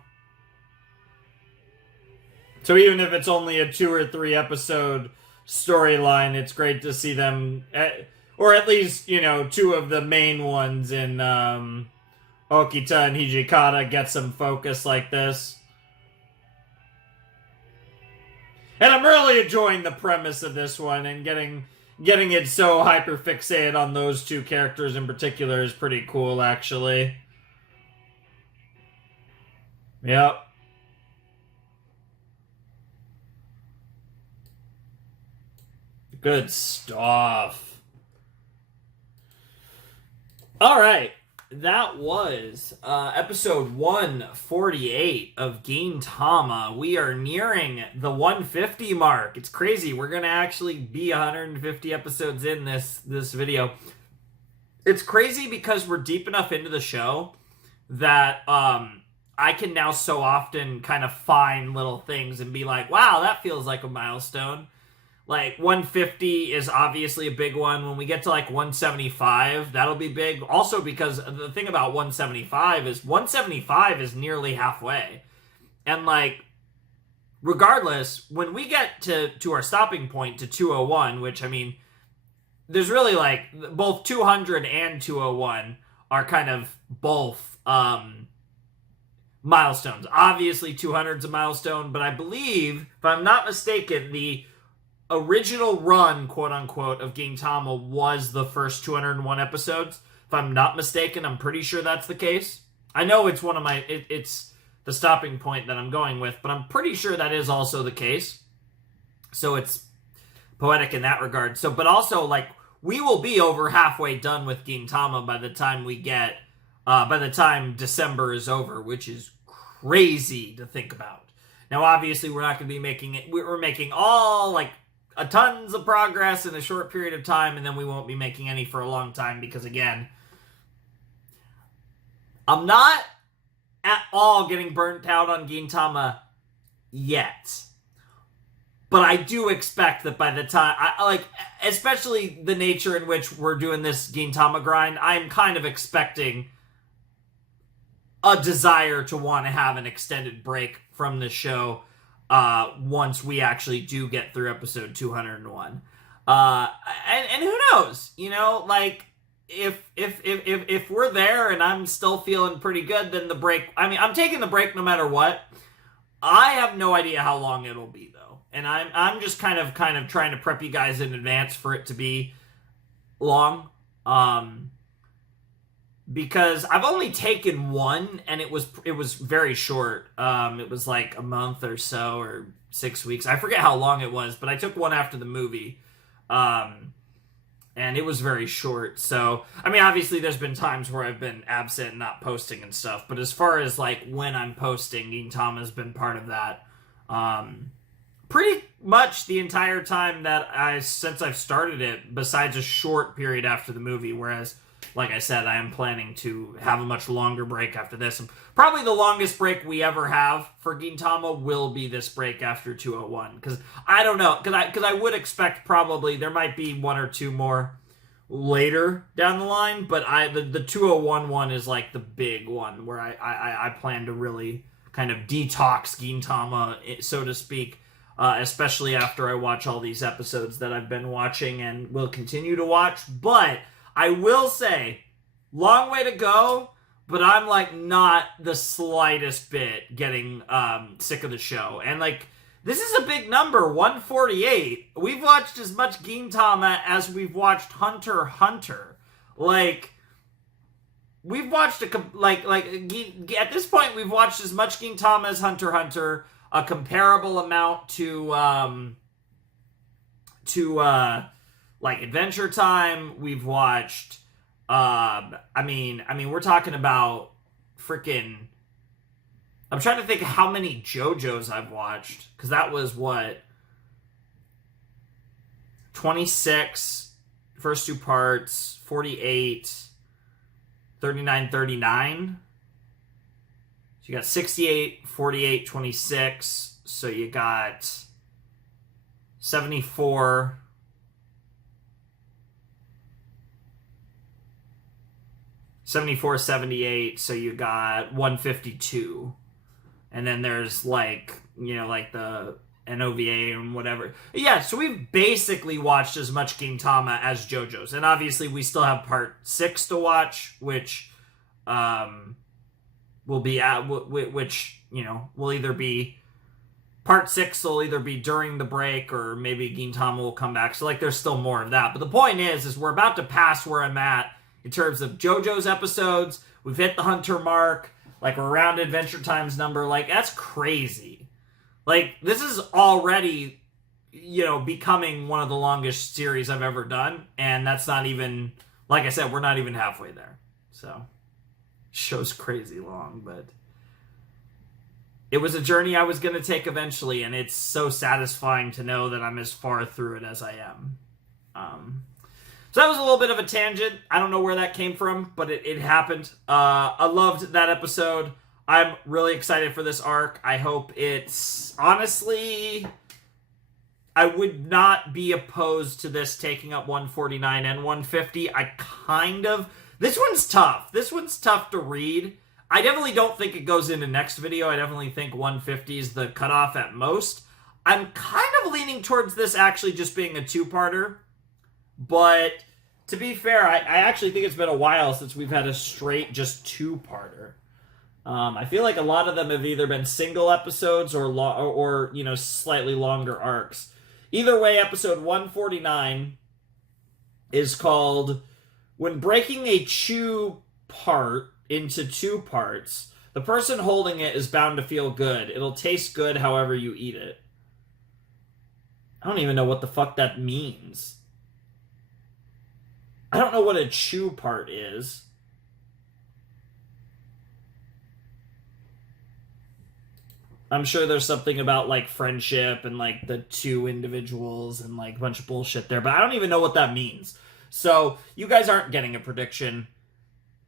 So even if it's only a 2 or 3 episode storyline, it's great to see them, or at least, 2 of the main ones in Okita and Hijikata get some focus like this. And I'm really enjoying the premise of this one, and getting it so hyper-fixated on those 2 characters in particular is pretty cool, actually. Yep. Good stuff. Alright. That was episode 148 of Gintama. We are nearing the 150 mark. It's crazy. We're going to actually be 150 episodes in this video. It's crazy because we're deep enough into the show that I can now so often kind of find little things and be like, wow, that feels like a milestone. Like, 150 is obviously a big one. When we get to, 175, that'll be big. Also, because the thing about 175 is nearly halfway. And, regardless, when we get to our stopping point, to 201, which, there's really, both 200 and 201 are kind of both milestones. Obviously, 200's a milestone, but I believe, if I'm not mistaken, the original run, quote-unquote, of Gintama was the first 201 episodes. If I'm not mistaken, I'm pretty sure that's the case. I know it's one of my... it's the stopping point that I'm going with, but I'm pretty sure that is also the case. So it's poetic in that regard. So, but also, we will be over halfway done with Gintama by the time we get... by the time December is over, which is crazy to think about. Now, obviously, we're not going to be making it... We're making all, tons of progress in a short period of time, and then we won't be making any for a long time because, again, I'm not at all getting burnt out on Gintama yet. But I do expect that by the time, especially the nature in which we're doing this Gintama grind, I'm kind of expecting a desire to want to have an extended break from the show once we actually do get through episode 201. And who knows? If we're there and I'm still feeling pretty good, then the break... I'm taking the break no matter what. I have no idea how long it'll be, though. And I'm just kind of trying to prep you guys in advance for it to be long. Because I've only taken one, and it was very short. It was a month or so, or 6 weeks. I forget how long it was, but I took one after the movie. And it was very short. So, obviously there's been times where I've been absent and not posting and stuff. But as far as, when I'm posting, Gintama's been part of that. Pretty much the entire time since I've started it, besides a short period after the movie, whereas... Like I said, I am planning to have a much longer break after this. And probably the longest break we ever have for Gintama will be this break after 201. Because I don't know. Because I would expect probably there might be 1 or 2 more later down the line. But the 201 one is the big one where I plan to really kind of detox Gintama, so to speak. Especially after I watch all these episodes that I've been watching and will continue to watch. But... I will say, long way to go, but I'm like not the slightest bit getting sick of the show. And like this is a big number, 148. We've watched as much Gintama as we've watched Hunter x Hunter. Like we've watched at this point we've watched as much Gintama as Hunter x Hunter, a comparable amount to like Adventure Time. We've watched I mean we're talking about freaking, I'm trying to think of how many JoJo's I've watched, because that was what, 26 first two parts, 48, 39, 39. So you got 68, 48, 26. So you got 74. 74, 78. So you got 152. And then there's like, you know, like the NOVA and whatever. Yeah, so we've basically watched as much Gintama as JoJo's. And obviously we still have part 6 to watch, which will be at, which, you know, will either be, part 6 will either be during the break or maybe Gintama will come back. So like there's still more of that. But the point is we're about to pass where I'm at in terms of JoJo's episodes. We've hit the Hunter mark. Like, we're around Adventure Time's number. Like, that's crazy. Like, this is already, you know, becoming one of the longest series I've ever done. And that's not even, like I said, we're not even halfway there. So, show's crazy long, but it was a journey I was going to take eventually. And it's so satisfying to know that I'm as far through it as I am. So that was a little bit of a tangent. I don't know where that came from, but it happened. I loved that episode. I'm really excited for this arc. I hope it's... Honestly, I would not be opposed to this taking up 149 and 150. I kind of... This one's tough. This one's tough to read. I definitely don't think it goes into next video. I definitely think 150 is the cutoff at most. I'm kind of leaning towards this actually just being a two-parter. But to be fair, I actually think it's been a while since we've had a straight just two-parter. I feel like a lot of them have either been single episodes or you know, slightly longer arcs. Either way, episode 149 is called When Breaking a Chew Part into Two Parts, the person holding it is bound to feel good. It'll taste good however you eat it. I don't even know what the fuck that means. I don't know what a chew part is. I'm sure there's something about like friendship and like the two individuals and like a bunch of bullshit there, but I don't even know what that means. So you guys aren't getting a prediction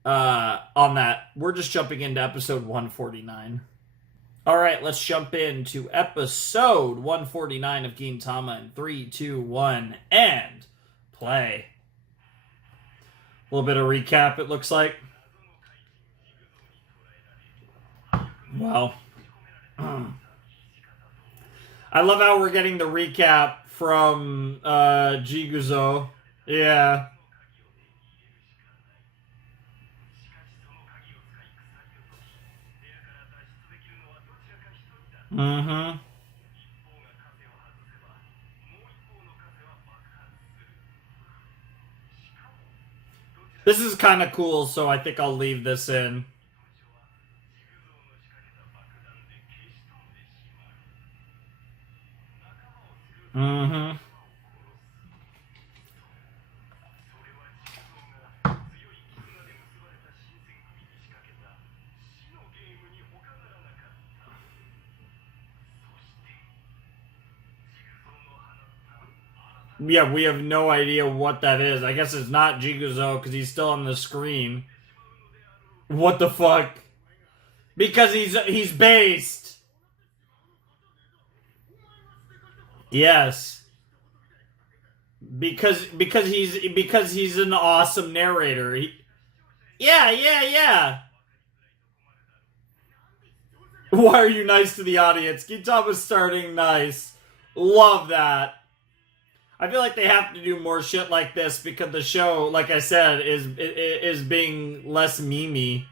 on that. We're just jumping into episode 149. All right, let's jump into episode 149 of Gintama in 3, 2, 1, and play. A little bit of recap, it looks like. Wow. I love how we're getting the recap from Jiguzo. Yeah. Mm-hmm. This is kind of cool, so I think I'll leave this in. Mm-hmm. Yeah, we have no idea what that is. I guess it's not Jiguzo because he's still on the screen. What the fuck? Because he's based. Yes. Because he's an awesome narrator. Yeah. Why are you nice to the audience? Gintama's starting nice. Love that. I feel like they have to do more shit like this because the show, like I said, is being less memey.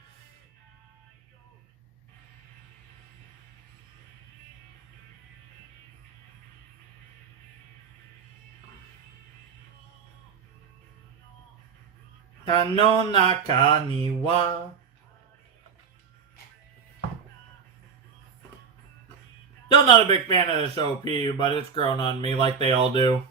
Kano naka ni wa. Still not a big fan of this OP, but it's grown on me like they all do.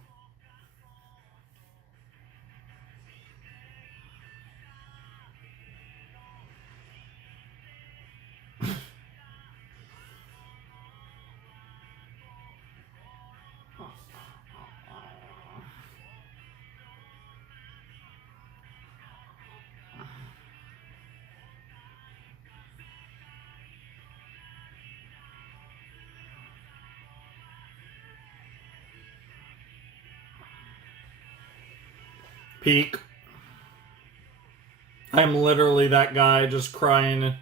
Peak. I'm literally that guy just crying.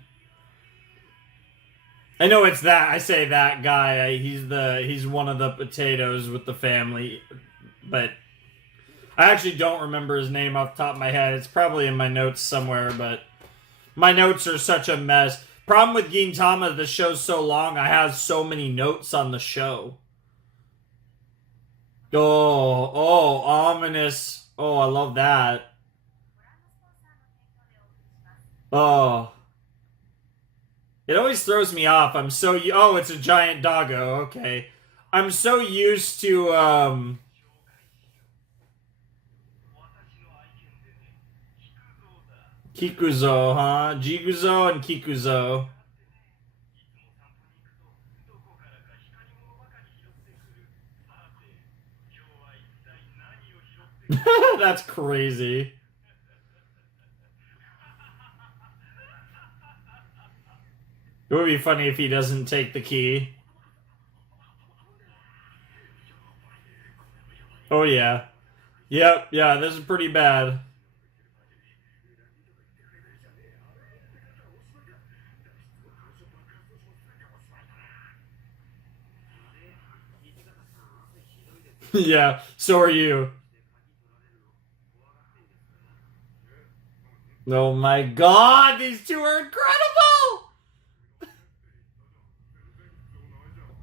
I know it's that. I say that guy. He's one of the potatoes with the family, but I actually don't remember his name off the top of my head. It's probably in my notes somewhere, but my notes are such a mess. Problem with Gintama, the show's so long, I have so many notes on the show. Oh, ominous. Oh, I love that. Oh. It always throws me off. Oh, it's a giant doggo. Okay. I'm so used to, Kikuzo, huh? Jiguzo and Kikuzo. That's crazy. It would be funny if he doesn't take the key. Oh, yeah. Yep, yeah, this is pretty bad. Yeah, so are you. Oh my god, these two are incredible!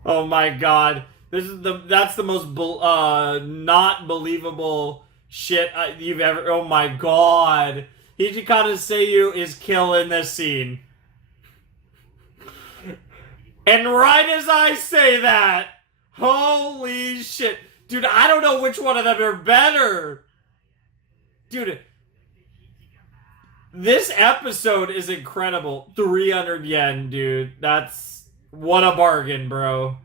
Oh my god. That's the most not believable shit you've ever. Oh my god. Hijikata Seiyu is killing this scene. And right as I say that, holy shit. Dude, I don't know which one of them are better. Dude, this episode is incredible. 300 yen, dude. What a bargain, bro.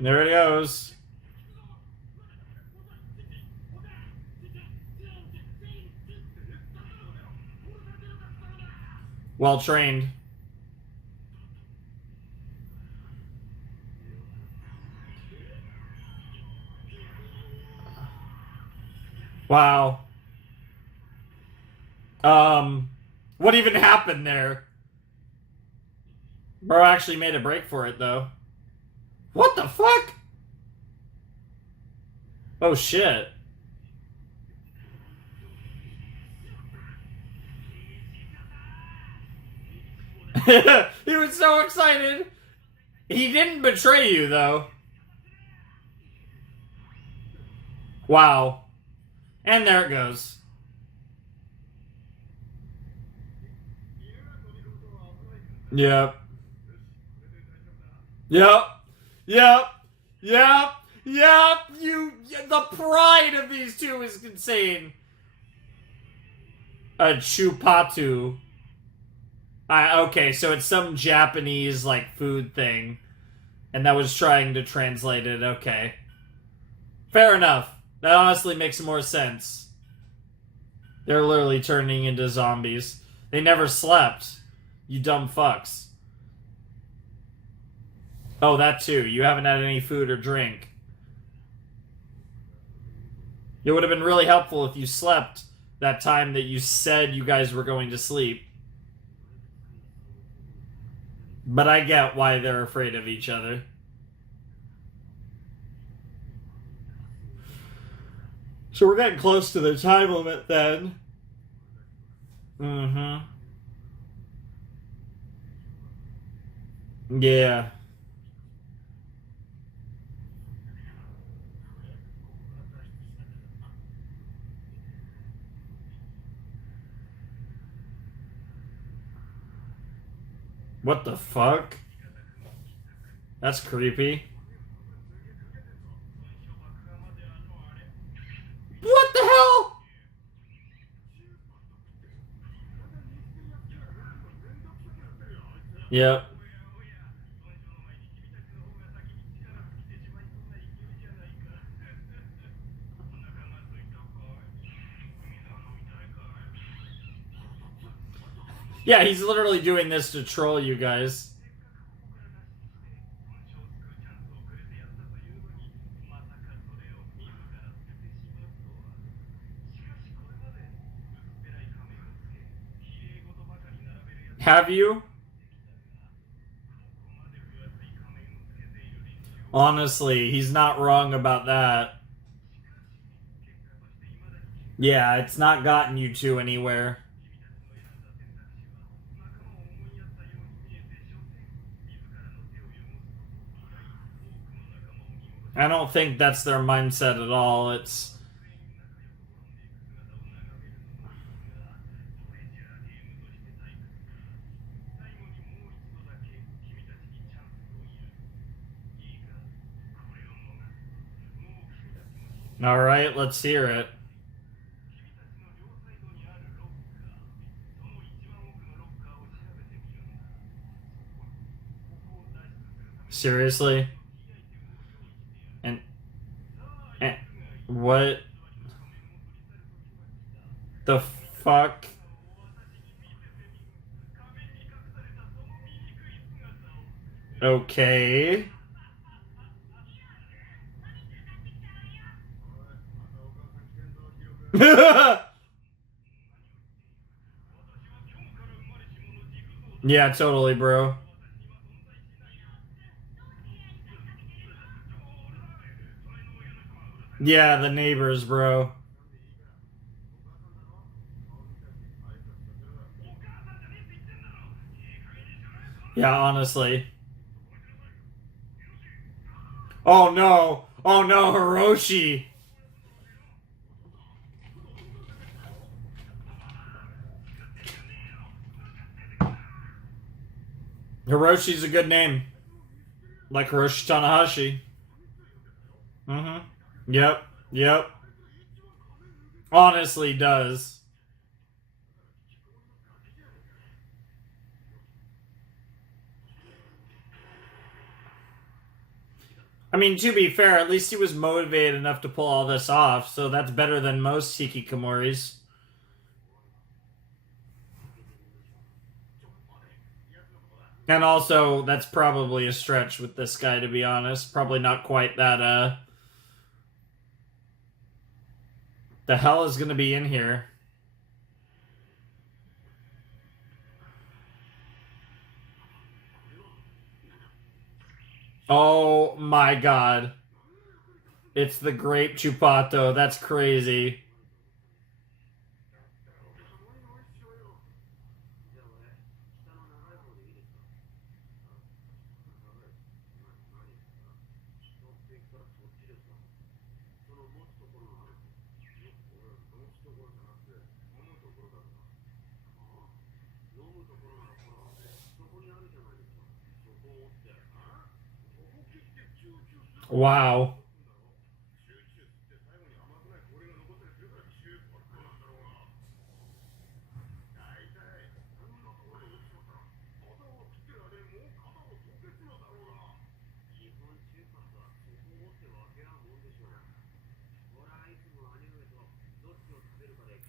There it goes. Well trained. Wow. What even happened there? Bro actually made a break for it, though. What the fuck? Oh, shit. He was so excited. He didn't betray you, though. Wow. And there it goes. Yep. Yep. Yep. Yep. Yep. The pride of these two is insane. A chupatu. Okay, so it's some Japanese, like, food thing. And that was trying to translate it. Okay. Fair enough. That honestly makes more sense. They're literally turning into zombies. They never slept. You dumb fucks. Oh, that too. You haven't had any food or drink. It would have been really helpful if you slept that time that you said you guys were going to sleep. But I get why they're afraid of each other. So we're getting close to the time limit then. Mm-hmm. Yeah. What the fuck? That's creepy. What the hell? Yep. Yeah, he's literally doing this to troll you guys. Have you? Honestly, he's not wrong about that. Yeah, it's not gotten you two anywhere. I don't think that's their mindset at all. It's... Alright, let's hear it. Seriously? And what the fuck? Okay. Yeah, totally, bro. Yeah, the neighbors, bro. Yeah, honestly. Oh no. Oh no, Hiroshi. Hiroshi's a good name. Like Hiroshi Tanahashi. Mm-hmm. Yep. Yep. Honestly does. I mean, to be fair, at least he was motivated enough to pull all this off, so that's better than most Hikikomoris. And also, that's probably a stretch with this guy, to be honest. Probably not quite that, The hell is gonna be in here? Oh my god. It's the grape chupato. That's crazy. Wow.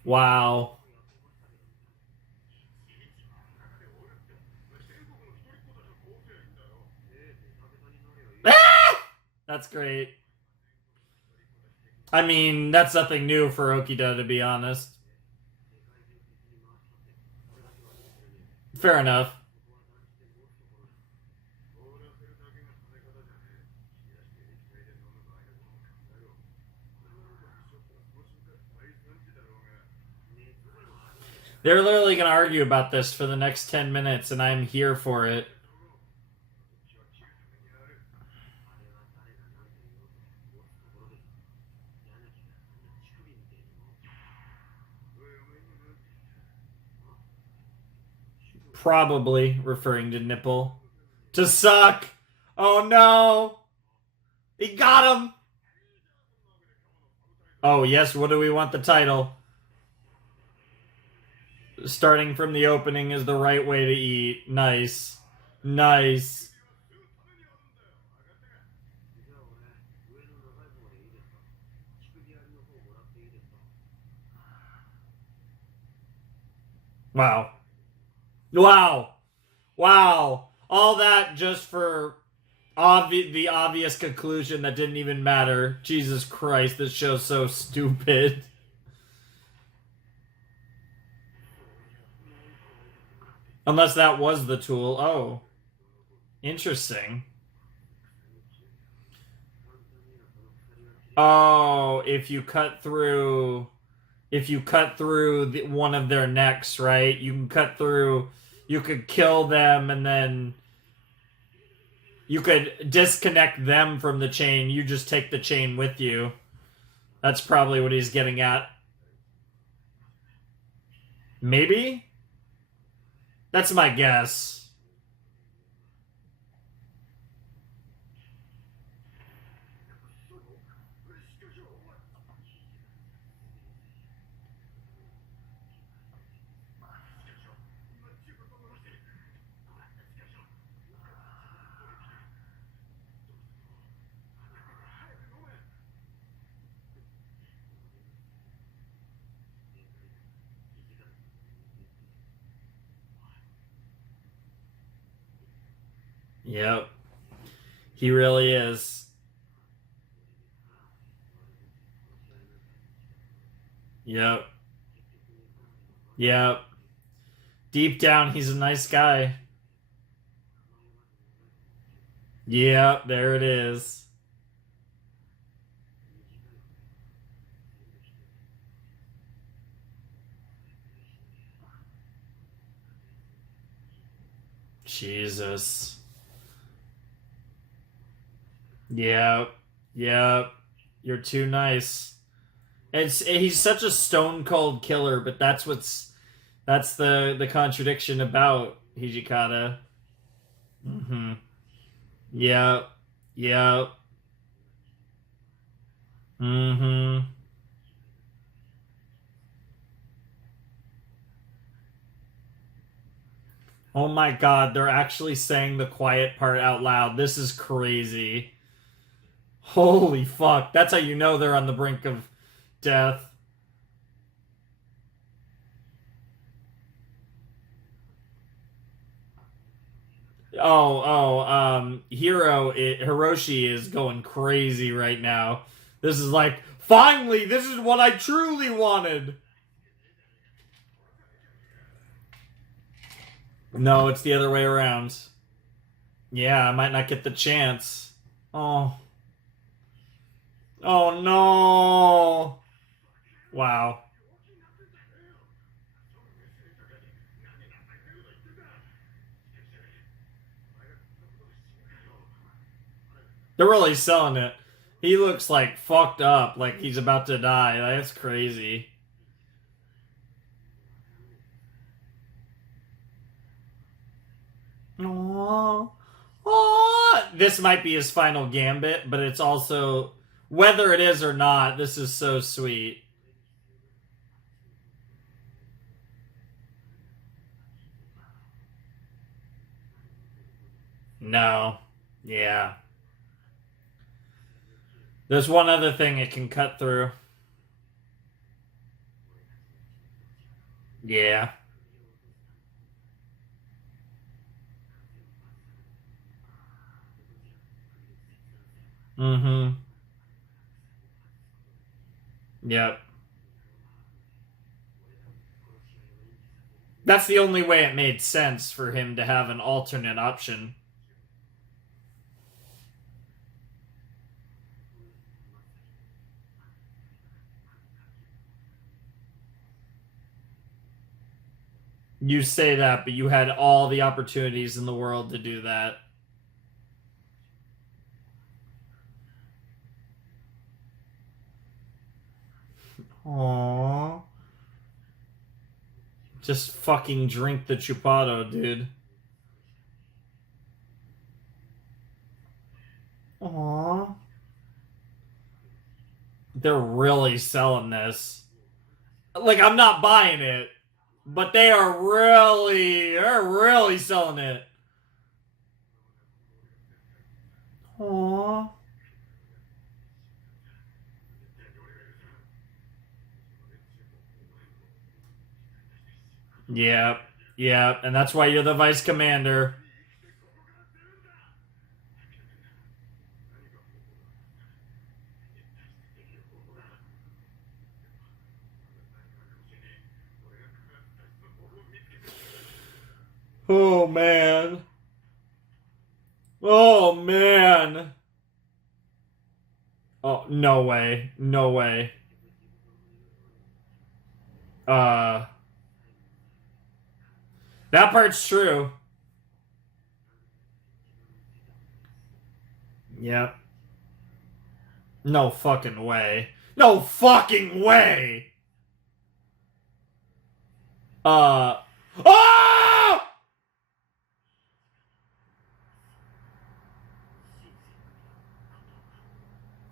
Wow. Ah! That's great. I mean, that's nothing new for Okida, to be honest. Fair enough. They're literally going to argue about this for the next 10 minutes, and I'm here for it. Probably referring to nipple. To suck! Oh no! He got him! Oh yes, what do we want the title? Starting from the opening is the right way to eat. Nice. Nice. Wow. Wow. Wow. All that just for the obvious conclusion that didn't even matter. Jesus Christ, this show's so stupid. Unless that was the tool. Oh. Interesting. Oh, if you cut through one of their necks, right? You could kill them and then you could disconnect them from the chain. You just take the chain with you. That's probably what he's getting at. Maybe? That's my guess. Yep. He really is. Yep. Yep. Deep down, he's a nice guy. Yep, there it is. Jesus. Yep. Yep. You're too nice. He's such a stone cold killer, but that's the contradiction about Hijikata. Mm-hmm. Yep. Yep. Mm-hmm. Oh my god, they're actually saying the quiet part out loud. This is crazy. Holy fuck. That's how you know they're on the brink of death. Hiroshi is going crazy right now. This is like, finally, this is what I truly wanted. No, it's the other way around. Yeah, I might not get the chance. Oh. Oh no. Wow. They're really selling it. He looks like fucked up, like he's about to die. That's crazy. Aww. Aww. This might be his final gambit, but it's also, whether it is or not, this is so sweet. No. Yeah. There's one other thing it can cut through. Yeah. Mm-hmm. Yep. That's the only way it made sense for him to have an alternate option. You say that, but you had all the opportunities in the world to do that. Aww. Just fucking drink the chupado, dude. Aww. They're really selling this. Like, I'm not buying it, but they're really selling it. Aww. Yep, yep, and that's why you're the vice commander. Oh, man. Oh, man. Oh, no way. No way. That part's true. Yep. No fucking way. No fucking way! Oh!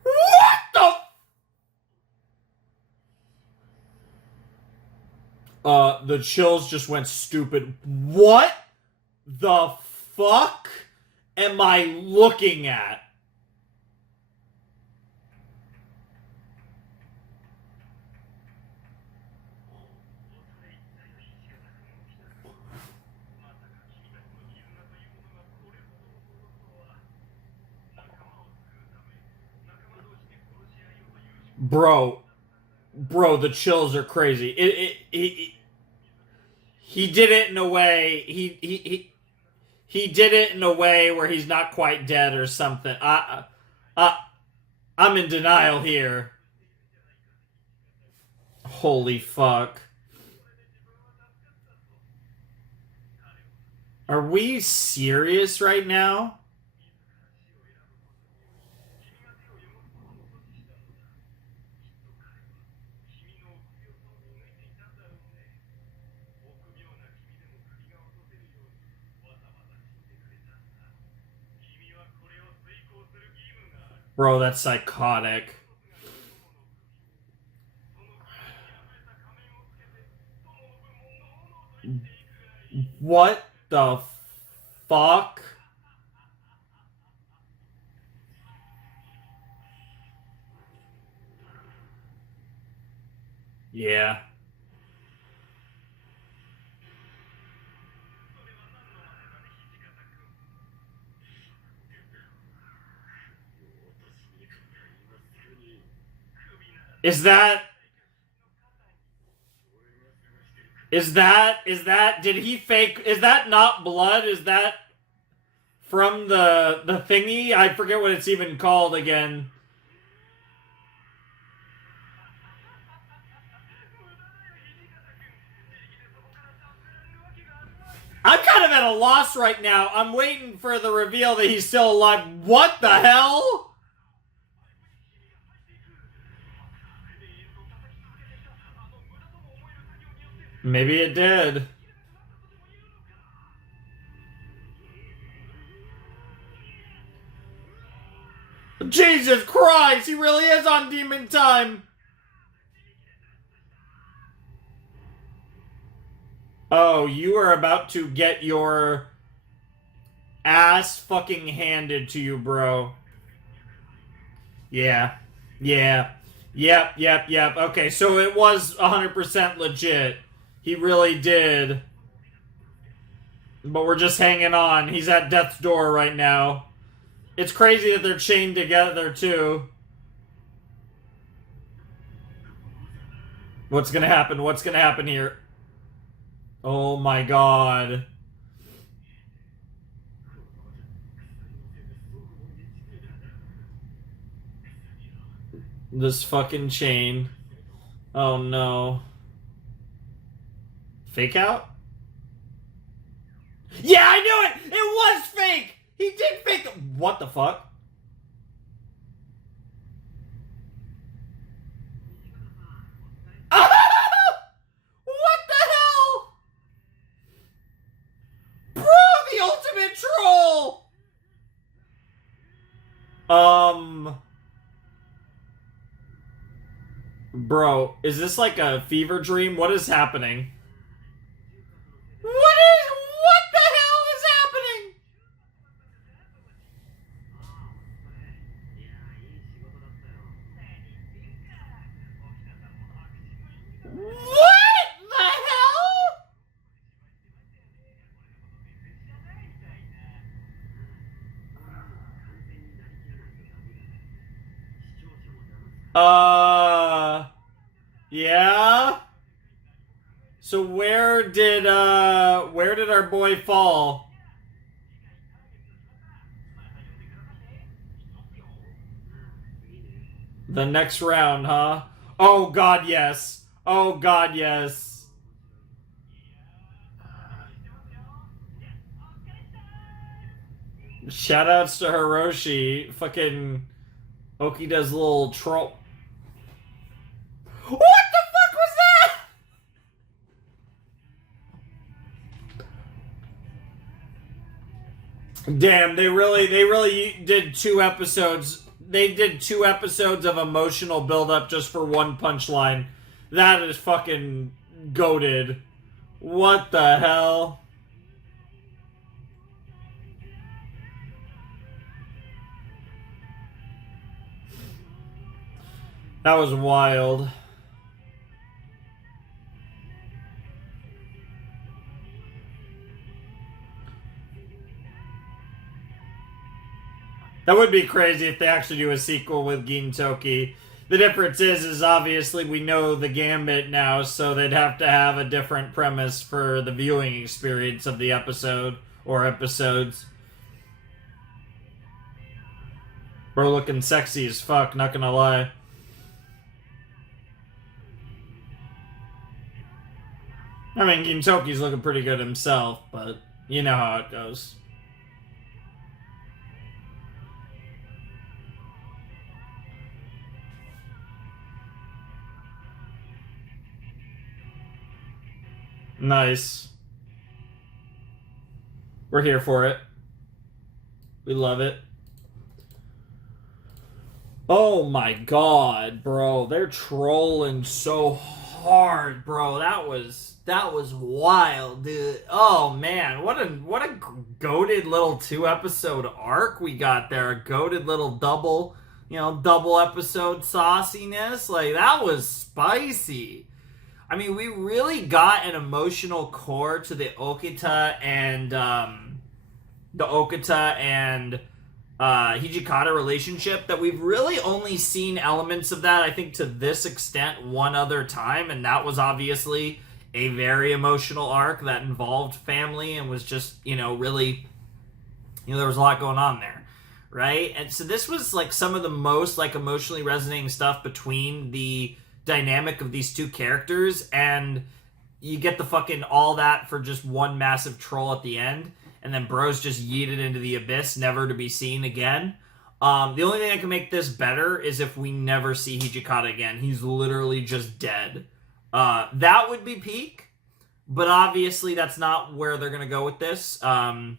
What the? The chills just went stupid. What the fuck am I looking at? Bro, the chills are crazy. He did it in a way. He did it in a way where he's not quite dead or something. I'm in denial here. Holy fuck. Are we serious right now? Bro, that's psychotic. What the fuck? Yeah. Is that did he fake, is that not blood? Is that from the thingy? I forget what it's even called again. I'm kind of at a loss right now. I'm waiting for the reveal that he's still alive. What the hell? Maybe it did. Jesus Christ, he really is on demon time. Oh, you are about to get your ass fucking handed to you, bro. Yeah. Yeah. Yep. Okay, so it was 100% legit. He really did. But we're just hanging on. He's at death's door right now. It's crazy that they're chained together, too. What's gonna happen? What's gonna happen here? Oh my god. This fucking chain. Oh no. Fake out? Yeah, I knew it! It was fake! He did fake it! What the fuck? What the hell? Um, bro, is this like a fever dream? What is happening? What the hell is happening? What the hell? Yeah. So where did our boy fall? The next round, huh? Oh god, yes. Oh god, yes. Shoutouts to Hiroshi. Fucking Okida's little troll. What the fuck was that? Damn, they really did 2 episodes. They did 2 episodes of emotional buildup just for one punchline. That is fucking goated. What the hell? That was wild. That would be crazy if they actually do a sequel with Gintoki. The difference is obviously we know the Gambit now, so they'd have to have a different premise for the viewing experience of the episode or episodes. Bro looking sexy as fuck, not gonna lie. I mean, Gintoki's looking pretty good himself, but you know how it goes. Nice. We're here for it. We love it. Oh my god, bro. They're trolling so hard, bro. That was wild, dude. Oh man, what a goated little 2 episode arc we got there. A goated little double episode sauciness. Like that was spicy. I mean, we really got an emotional core to the Okita and Hijikata relationship that we've really only seen elements of that, I think, to this extent one other time, and that was obviously a very emotional arc that involved family and was just, really, there was a lot going on there, right? And so this was like some of the most like emotionally resonating stuff between the dynamic of these two characters, and you get the fucking all that for just one massive troll at the end, and then bro's just yeeted into the abyss, never to be seen again. The only thing that can make this better is if we never see Hijikata again. He's literally just dead. That would be peak, but obviously that's not where they're gonna go with this. Who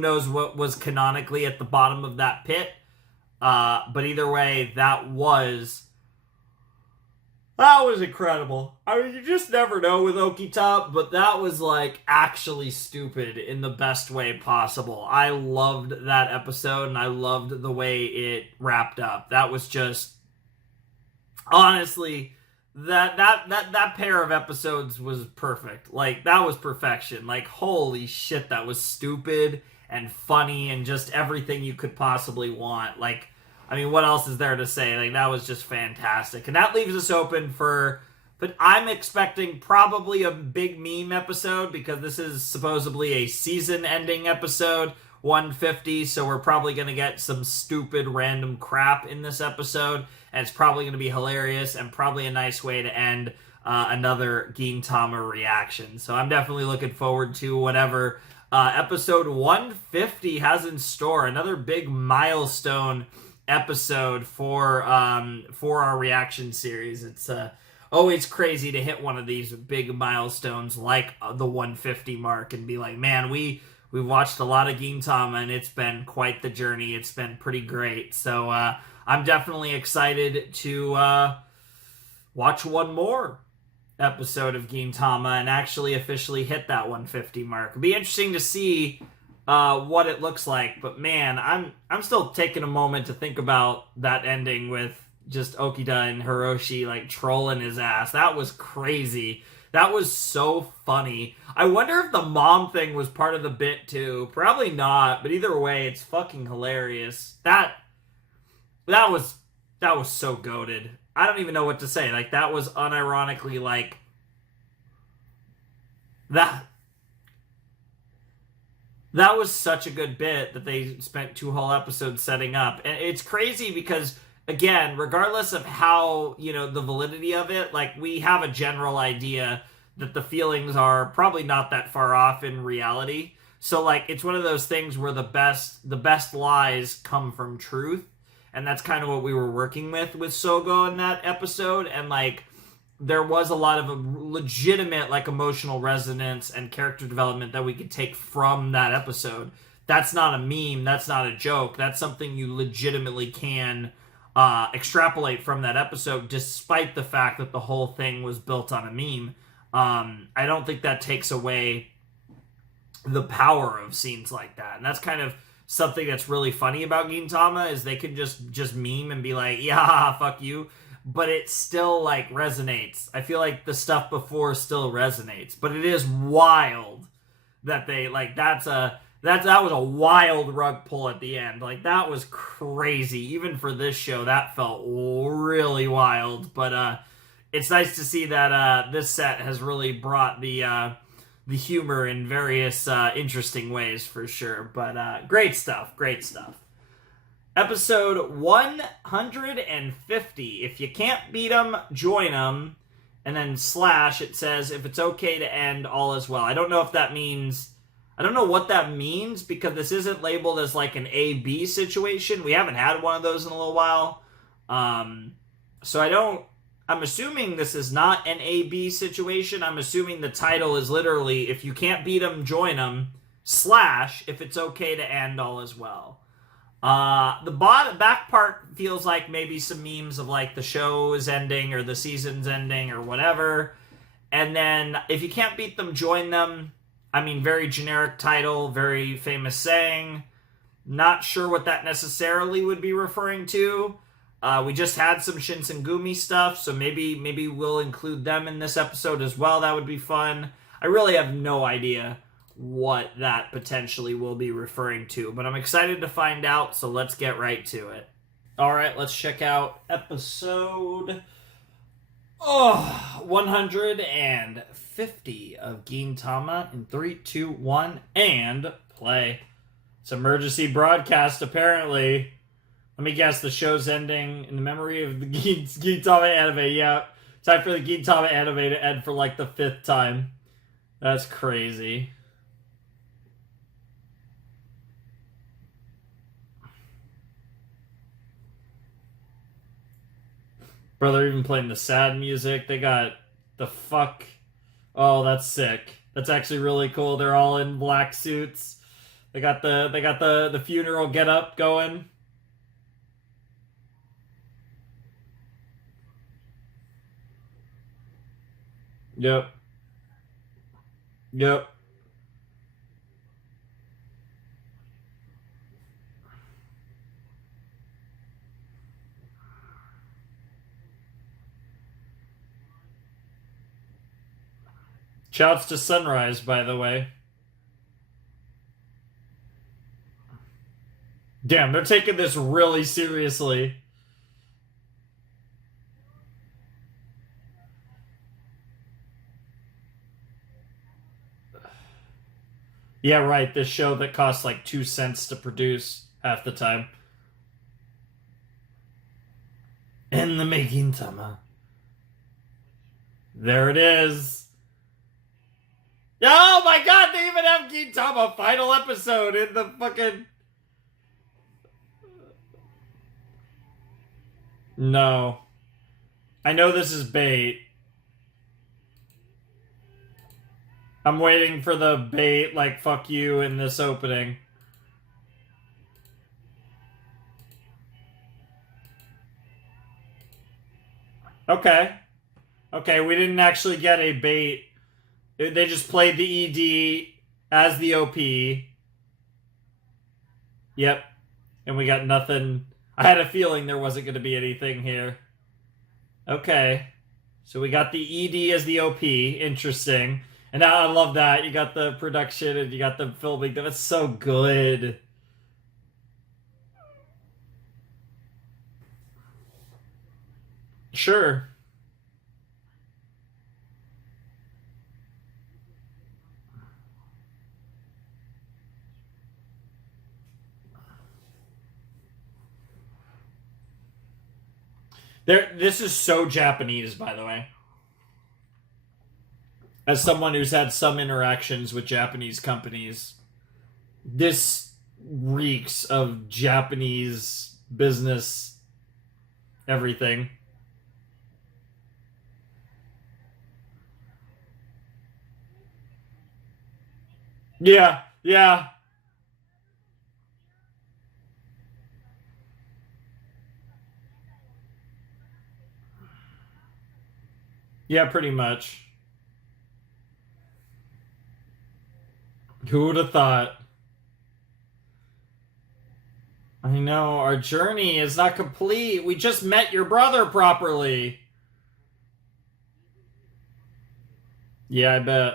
knows what was canonically at the bottom of that pit? But either way, that was incredible. I mean, you just never know with Okita, but that was like actually stupid in the best way possible. I loved that episode, and I loved the way it wrapped up. That was just honestly that pair of episodes was perfect. Like that was perfection. Like holy shit, that was stupid and funny and just everything you could possibly want. Like, I mean, what else is there to say? Like, that was just fantastic. And that leaves us open for... But I'm expecting probably a big meme episode because this is supposedly a season-ending episode, 150, so we're probably going to get some stupid random crap in this episode, and it's probably going to be hilarious and probably a nice way to end another Gintama reaction. So I'm definitely looking forward to whatever episode 150 has in store. Another big milestone episode for our reaction series. It's always crazy to hit one of these big milestones like the 150 mark and be like, man, we we've watched a lot of Gintama, and it's been quite the journey. It's been pretty great. So I'm definitely excited to watch one more episode of Gintama and actually officially hit that 150 mark. It'll be interesting to see what it looks like. But man, I'm still taking a moment to think about that ending with just Okida and Hiroshi like trolling his ass. That was crazy. That was so funny. I wonder if the mom thing was part of the bit too. Probably not, but either way, it's fucking hilarious. That was so goated. I don't even know what to say. Like, that was unironically like that was such a good bit that they spent 2 whole episodes setting up. And it's crazy because, again, regardless of how, the validity of it, like, we have a general idea that the feelings are probably not that far off in reality. So, like, it's one of those things where the best lies come from truth. And that's kind of what we were working with Sogo in that episode. And, like, there was a lot of a legitimate, like, emotional resonance and character development that we could take from that episode. That's not a meme. That's not a joke. That's something you legitimately can extrapolate from that episode, despite the fact that the whole thing was built on a meme. I don't think that takes away the power of scenes like that. And that's kind of something that's really funny about Gintama, is they can just meme and be like, yeah, fuck you, but it still like resonates. I feel like the stuff before still resonates, but it is wild that they like that was a wild rug pull at the end. Like, that was crazy. Even for this show, that felt really wild. But it's nice to see that this set has really brought the humor in various interesting ways, for sure. But great stuff. Episode 150. If you can't beat them, join them. And then / it says, if it's okay to end, all is well. I don't know what that means, because this isn't labeled as like an A-B situation. We haven't had one of those in a little while. So I'm assuming this is not an A-B situation. I'm assuming the title is literally, if you can't beat them, join them, / if it's okay to end, all is well. The back part feels like maybe some memes of like the show is ending or the season's ending or whatever. And then if you can't beat them, join them. I mean, very generic title, very famous saying. Not sure what that necessarily would be referring to. We just had some Shinsengumi stuff, so maybe we'll include them in this episode as well. That would be fun. I really have no idea what that potentially will be referring to, but I'm excited to find out, so let's get right to it. Alright, let's check out episode 150 of Gintama in 3, 2, 1, and play. It's emergency broadcast, apparently. Let me guess, the show's ending in the memory of the Gintama anime. Yeah, time for the Gintama anime to end for like the 5th time. That's crazy. Bro, they're even playing the sad music. They got the fuck. Oh, that's sick. That's actually really cool. They're all in black suits. They got the funeral get up going. Yep. Shouts to Sunrise, by the way. Damn, they're taking this really seriously. Yeah, right, this show that costs like 2 cents to produce half the time. In the making, Tama. There it is. Oh my god, they even have Gintama final episode in the fucking... No. I know this is bait. I'm waiting for the bait, like, fuck you in this opening. Okay. Okay, we didn't actually get a bait. They just played the ED as the OP. Yep. And we got nothing. I had a feeling there wasn't going to be anything here. Okay. So we got the ED as the OP. Interesting. And now I love that. You got the production and you got the filming. That's so good. Sure. This is so Japanese, by the way. As someone who's had some interactions with Japanese companies, this reeks of Japanese business everything. Yeah, yeah. Yeah, pretty much. Who would have thought? I know, our journey is not complete. We just met your brother properly. Yeah, I bet.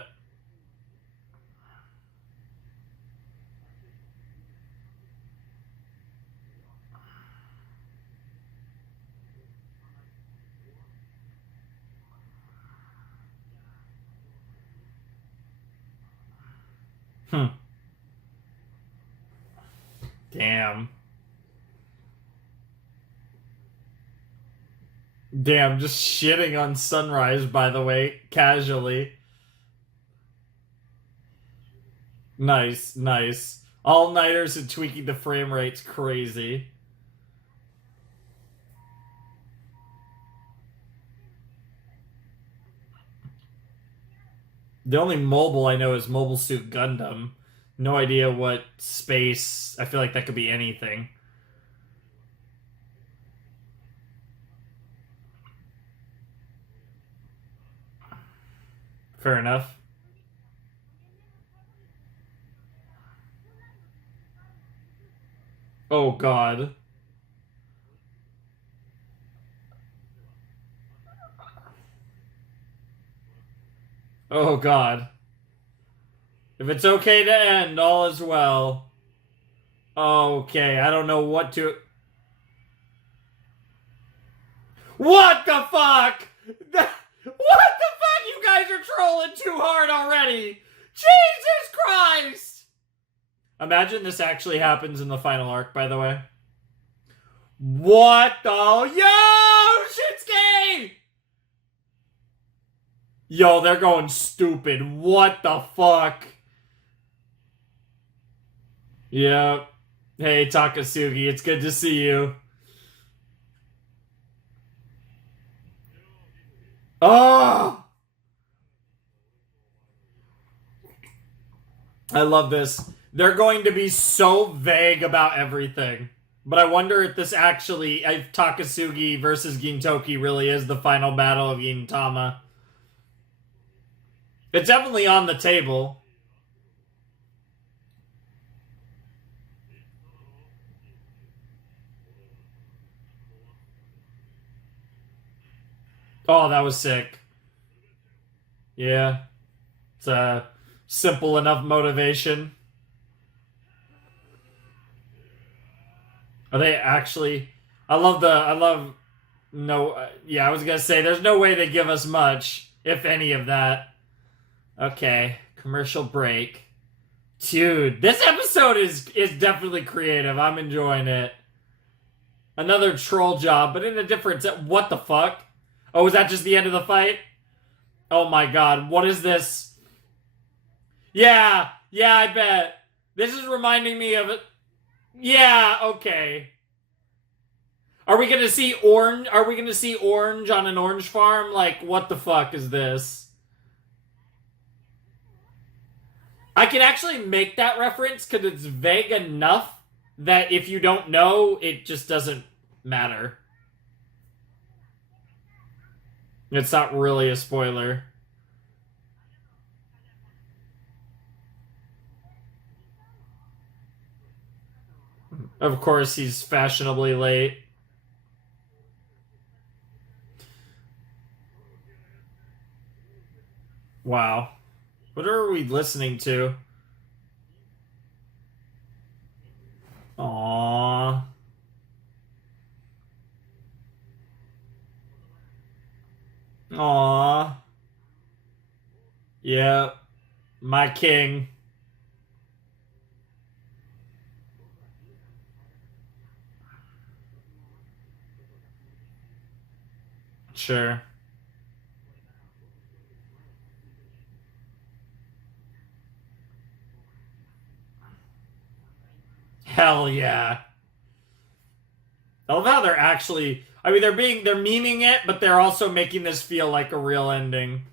Hmm. Damn. Damn, just shitting on Sunrise, by the way, casually. Nice, nice. All-nighters and tweaking the frame rate's crazy. The only mobile I know is Mobile Suit Gundam. No idea what space. I feel like that could be anything. Fair enough. Oh, God. Oh, God. If it's okay to end, all is well. Okay, I don't know what to. What the fuck? What the fuck? You guys are trolling too hard already. Jesus Christ! Imagine this actually happens in the final arc, by the way. What the? Yo, Shinsuke! Yo, they're going stupid. What the fuck? Yep. Hey, Takasugi, it's good to see you. Oh! I love this. They're going to be so vague about everything. But I wonder if this actually, if Takasugi versus Gintoki really is the final battle of Gintama. It's definitely on the table. Oh, that was sick. Yeah. It's a simple enough motivation. Are they actually? I love. No, yeah, I was gonna say there's no way they give us much, if any of that. Okay, commercial break. Dude, this episode is definitely creative. I'm enjoying it. Another troll job, but in a different. What the fuck? Oh, is that just the end of the fight? Oh my god, what is this? Yeah, yeah, I bet. This is reminding me of it. Yeah, okay. Are we gonna see orange? Are we gonna see orange on an orange farm? Like, what the fuck is this? I can actually make that reference because it's vague enough that if you don't know, it just doesn't matter. It's not really a spoiler. Of course, he's fashionably late. Wow. What are we listening to? Aww. Aww. Yeah. My king. Sure. Hell yeah. I love how they're actually. I mean, they're memeing it, but they're also making this feel like a real ending.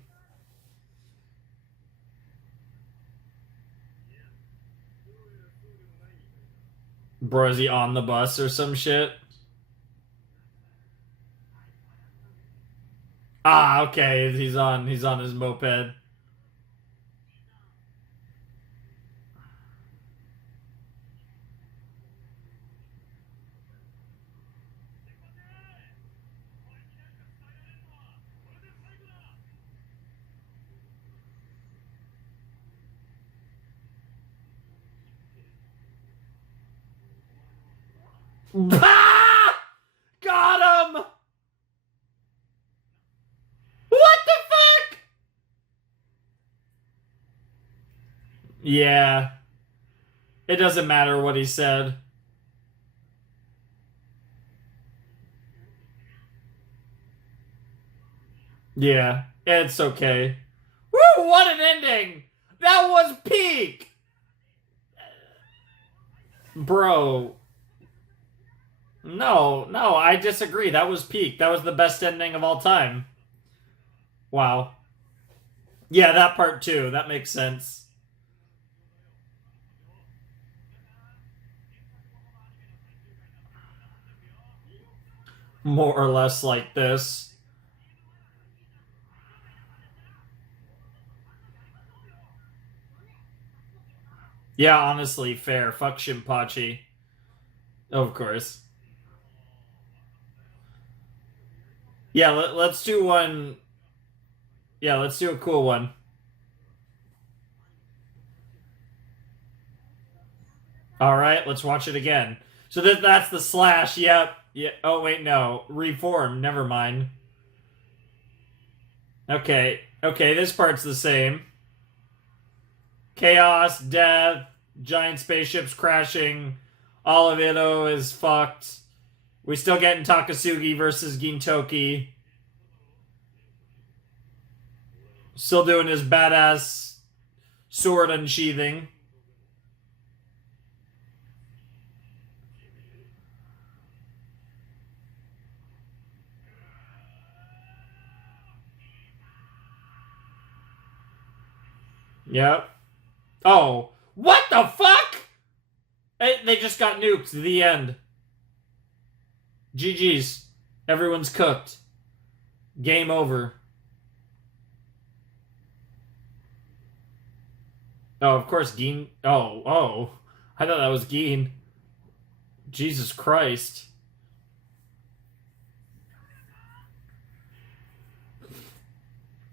Bro, is he on the bus or some shit? Ah, okay. He's on his moped. Bah! Got him! What the fuck? Yeah. It doesn't matter what he said. Yeah. It's okay. Woo! What an ending! That was peak! Bro. No, I disagree. That was peak. That was the best ending of all time. Wow. Yeah, that part too. That makes sense. More or less like this. Yeah, honestly, fair. Fuck Shinpachi. Of course. Yeah, let's do one. Yeah, let's do a cool one. All right, let's watch it again. So that's the slash. Yep. Yeah. Oh wait, no. Reform. Never mind. Okay. Okay, this part's the same. Chaos, death, giant spaceships crashing. All of Ito is fucked. We still getting Takasugi versus Gintoki. Still doing his badass sword unsheathing. Yep. Oh, what the fuck? They just got nuked. The end. GG's. Everyone's cooked. Game over. Oh, of course, Geen. Oh. I thought that was Geen. Jesus Christ.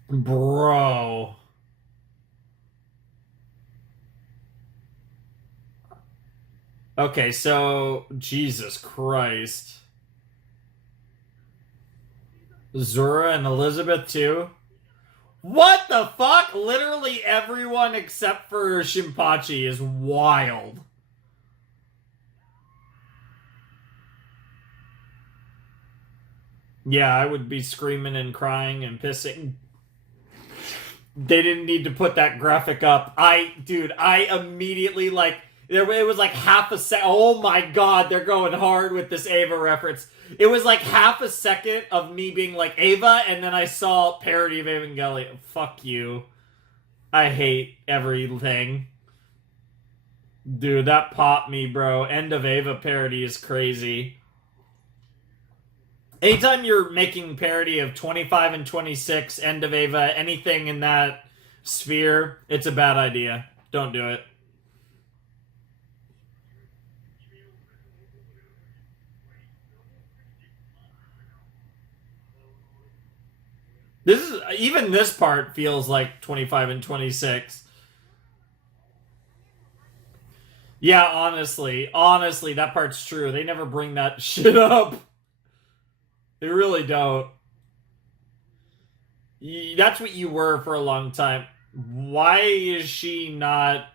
Bro. Okay, so Jesus Christ. Zura and Elizabeth too? What the fuck? Literally everyone except for Shinpachi is wild. Yeah, I would be screaming and crying and pissing. They didn't need to put that graphic up. Dude, I immediately it was like half a sec. Oh my god, they're going hard with this Ava reference. It was like half a second of me being like Ava, and then I saw parody of Evangelion. Fuck you. I hate everything. Dude, that popped me, bro. End of Ava parody is crazy. Anytime you're making parody of 25 and 26, End of Ava, anything in that sphere, it's a bad idea. Don't do it. Even this part feels like 25 and 26. Yeah, honestly, that part's true. They never bring that shit up. They really don't. That's what you were for a long time. Why is she not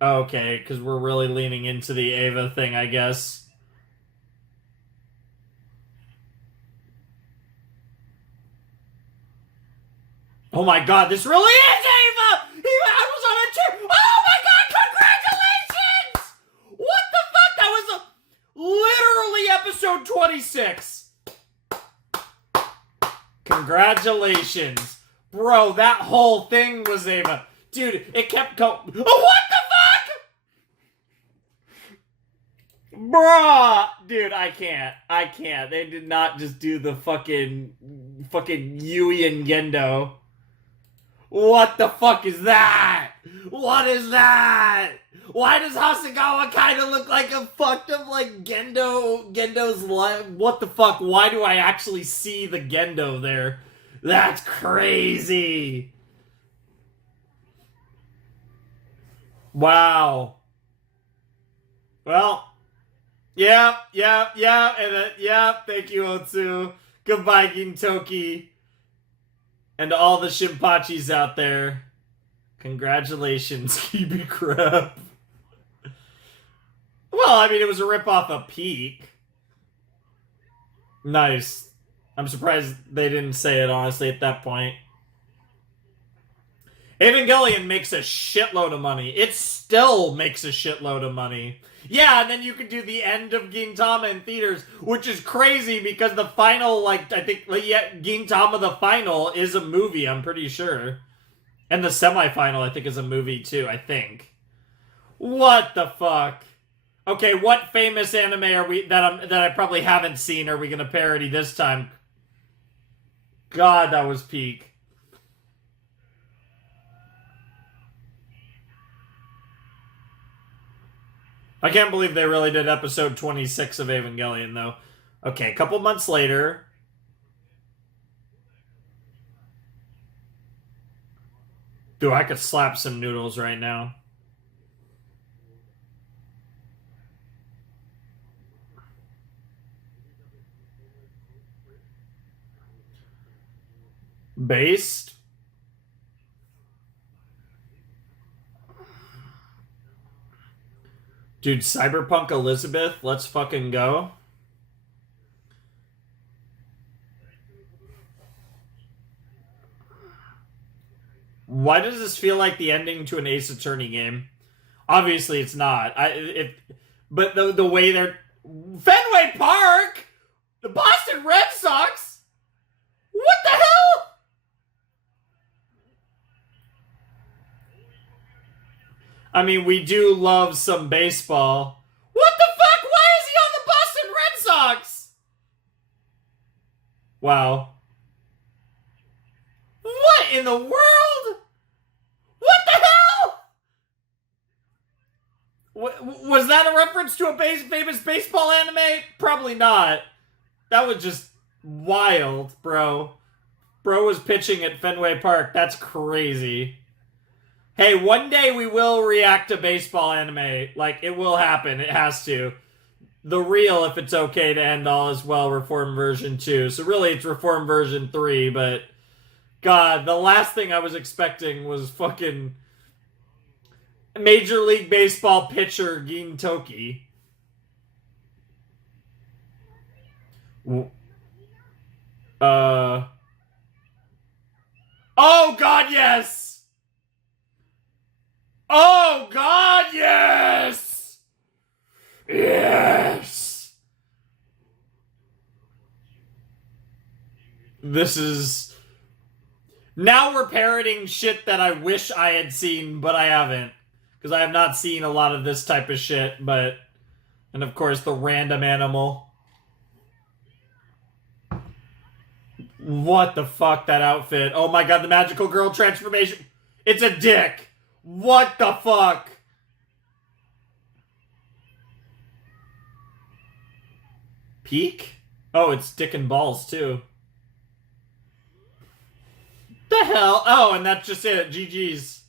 okay? Because we're really leaning into the Ava thing, I guess. Oh my god, this really is Ava! I was on a trip. Oh my god, congratulations! What the fuck? That was literally episode 26. Congratulations. Bro, that whole thing was Ava. Dude, it kept going. Oh, what the fuck? Bruh! Dude, I can't. They did not just do the fucking Yui and Gendo. What the fuck is that? What is that? Why does Hasegawa kind of look like a fucked up like Gendo's life? What the fuck? Why do I actually see the Gendo there? That's crazy. Wow. Well, yeah, and yeah, thank you, Otsu. Goodbye, Gintoki. And to all the Shinpachis out there, congratulations, Kibi Crab. Well, I mean, it was a ripoff of Peak. Nice. I'm surprised they didn't say it, honestly, at that point. Evangelion makes a shitload of money. It still makes a shitload of money. Yeah, and then you could do the end of Gintama in theaters, which is crazy because the final, I think, Gintama the final is a movie, I'm pretty sure. And the semifinal, I think, is a movie too, I think. What the fuck? Okay, what famous anime are we that I probably haven't seen are we gonna parody this time? God, that was peak. I can't believe they really did episode 26 of Evangelion, though. Okay, a couple months later. Dude, I could slap some noodles right now. Based? Dude, Cyberpunk Elizabeth, let's fucking go. Why does this feel like the ending to an Ace Attorney game? Obviously, it's not. But the way they're Fenway Park, the Boston Red Sox. What the hell? I mean, we do love some baseball. What the fuck? Why is he on the Boston Red Sox? Wow. What in the world? What the hell? Was that a reference to a famous baseball anime? Probably not. That was just wild, bro. Bro was pitching at Fenway Park. That's crazy. Hey, one day we will react to baseball anime. Like, it will happen. It has to. The real, if it's okay to end all as well, Reform version 2. So really, it's Reform version 3, but God, the last thing I was expecting was fucking Major League Baseball pitcher Gintoki. Oh God, yes! Oh God, yes! Yes! This is... Now we're parroting shit that I wish I had seen, but I haven't. because I have not seen a lot of this type of shit, but... And of course, the random animal. What the fuck, that outfit? Oh my god, the magical girl transformation. It's a dick. What the fuck? Peak? Oh, it's dick and balls, too. The hell? Oh, and that's just it. GG's.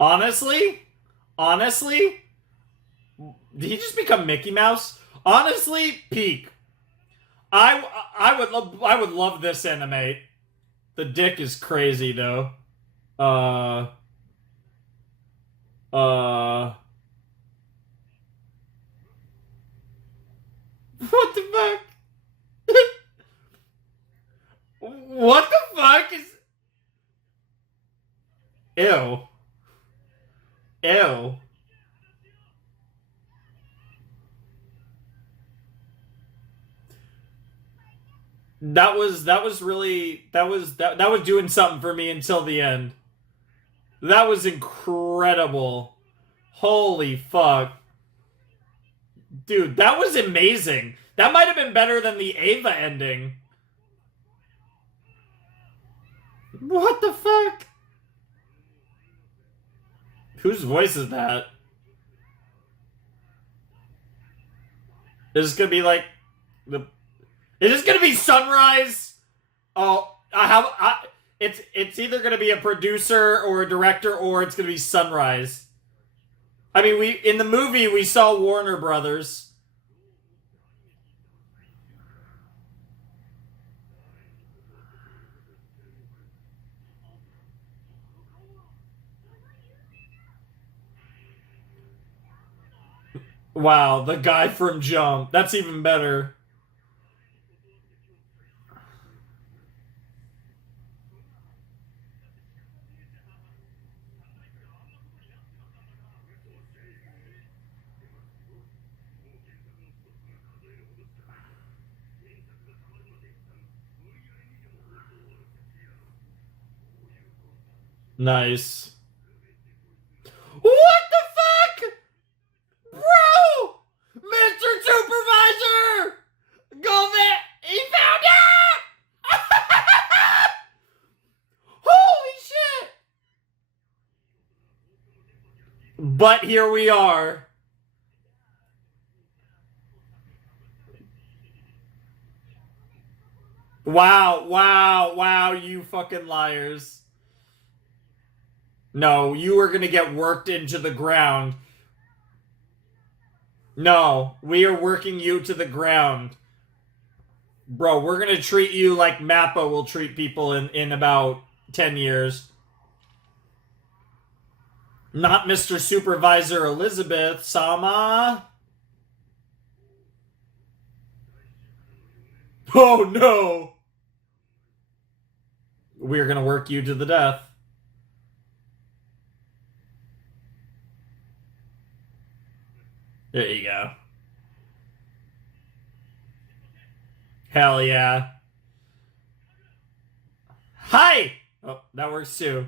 Honestly? Honestly? Did he just become Mickey Mouse? Honestly, peak. I would love this anime. The dick is crazy though. Uh what the fuck? What the fuck is Ew. Ew. That was really that was doing something for me until the end. That was incredible. Holy fuck. Dude, that was amazing. That might have been better than the Ava ending. What the fuck? Whose voice is that? Is this gonna be like the Is this gonna be Sunrise? Oh, it's either gonna be a producer or a director, or it's gonna be Sunrise. I mean, in the movie we saw Warner Brothers. Wow, the guy from Jump. That's even better. Nice. What the fuck? Bro! Mr. Supervisor! Go there! He found out! Holy shit! But here we are. Wow, wow, wow, you fucking liars. No, you are gonna get worked into the ground. No, we are working you to the ground. Bro, we're gonna treat you like Mappa will treat people in about 10 years. Not Mr. Supervisor Elizabeth, Sama. Oh no! We're gonna work you to the death. There you go. Hell yeah. Hi! Oh, that works too.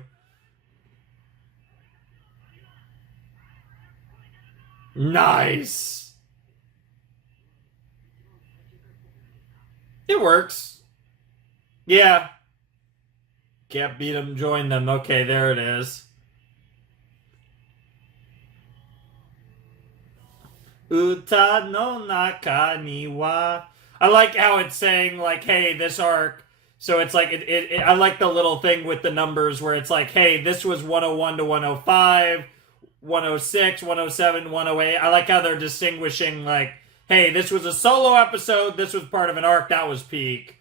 Nice! It works. Yeah. Can't beat them, join them. Okay, there it is. Uta no naka ni wa. I like how it's saying, like, hey, this arc. So it's like, I like the little thing with the numbers where it's like, hey, this was 101 to 105, 106, 107, 108. I like how they're distinguishing, like, hey, this was a solo episode, this was part of an arc, that was peak.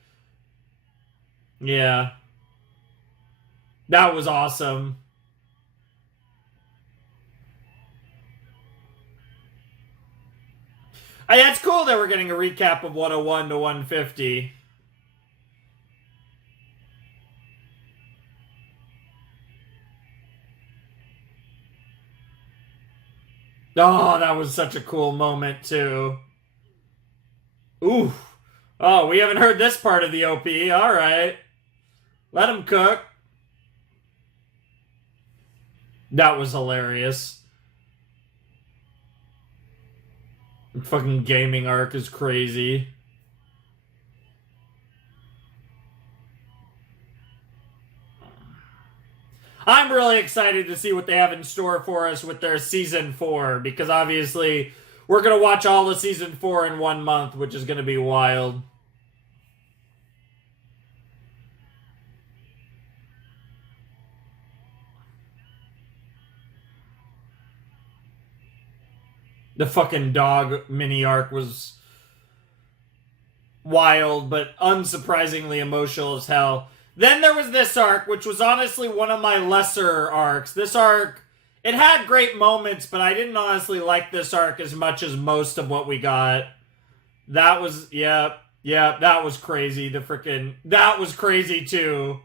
Yeah. That was awesome. That's cool that we're getting a recap of 101 to 150. Oh, that was such a cool moment, too. Ooh. Oh, we haven't heard this part of the OP. All right. Let him cook. That was hilarious. The fucking gaming arc is crazy. I'm really excited to see what they have in store for us with their season 4, because obviously we're going to watch all of season 4 in 1 month, which is going to be wild. The fucking dog mini arc was wild, but unsurprisingly emotional as hell. Then there was this arc, which was honestly one of my lesser arcs. This arc, it had great moments, but I didn't honestly like this arc as much as most of what we got. That was, yeah, that was crazy. That was crazy too.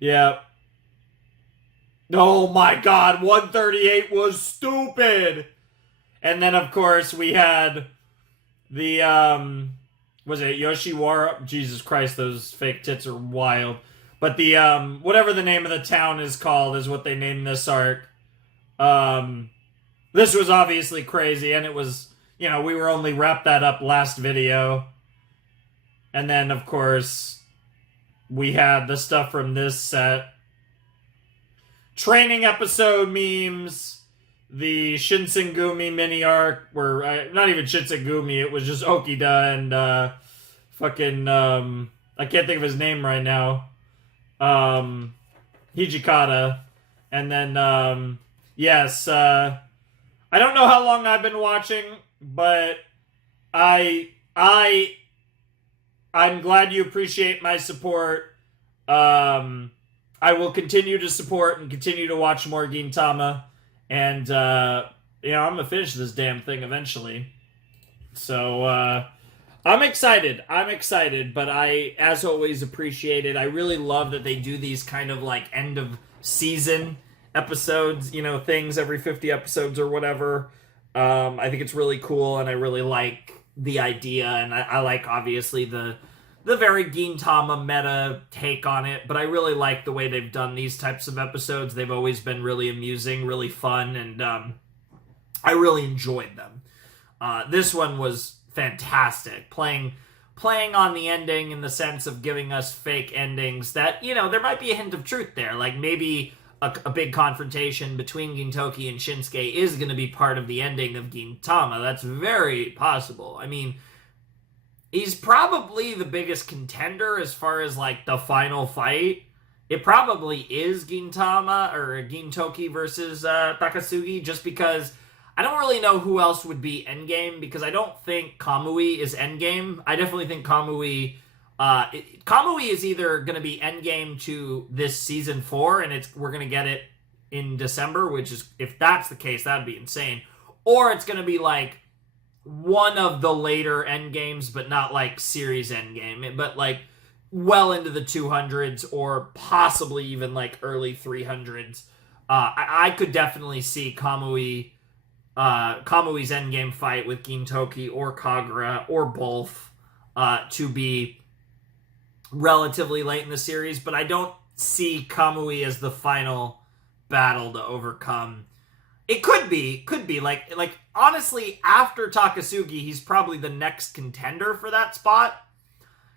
Yeah. Oh my god, 138 was stupid. And then, of course, we had the, was it Yoshiwara? Jesus Christ, those fake tits are wild. But the, whatever the name of the town is called is what they named this arc. This was obviously crazy, and it was, we were only wrapped that up last video. And then, of course, we had the stuff from this set. Training episode memes, the Shinsengumi mini arc, where, not even Shinsengumi, it was just Okida and, fucking, I can't think of his name right now. Hijikata. And then, yes, I don't know how long I've been watching, but I'm glad you appreciate my support. I will continue to support and continue to watch more Gintama. And, I'm gonna finish this damn thing eventually. So, I'm excited, but I, as always, appreciate it. I really love that they do these kind of, like, end of season episodes, things every 50 episodes or whatever. I think it's really cool, and I really like the idea, and I like, obviously, the very Gintama meta take on it, but I really like the way they've done these types of episodes. They've always been really amusing, really fun, and I really enjoyed them. This one was fantastic, playing on the ending in the sense of giving us fake endings that, there might be a hint of truth there, like maybe a big confrontation between Gintoki and Shinsuke is going to be part of the ending of Gintama. That's very possible. I mean, he's probably the biggest contender as far as, like, the final fight. It probably is Gintama or Gintoki versus Takasugi, just because I don't really know who else would be endgame, because I don't think Kamui is endgame. I definitely think Kamui is either going to be endgame to this season 4, and we're going to get it in December, which is, if that's the case, that'd be insane. Or it's going to be, like, one of the later endgames, but not, like, series endgame, but, like, well into the 200s, or possibly even, like, early 300s. I could definitely see Kamui's endgame fight with Gintoki or Kagura, or both, to be relatively late in the series, but I don't see Kamui as the final battle to overcome. It could be like honestly, after Takasugi, he's probably the next contender for that spot,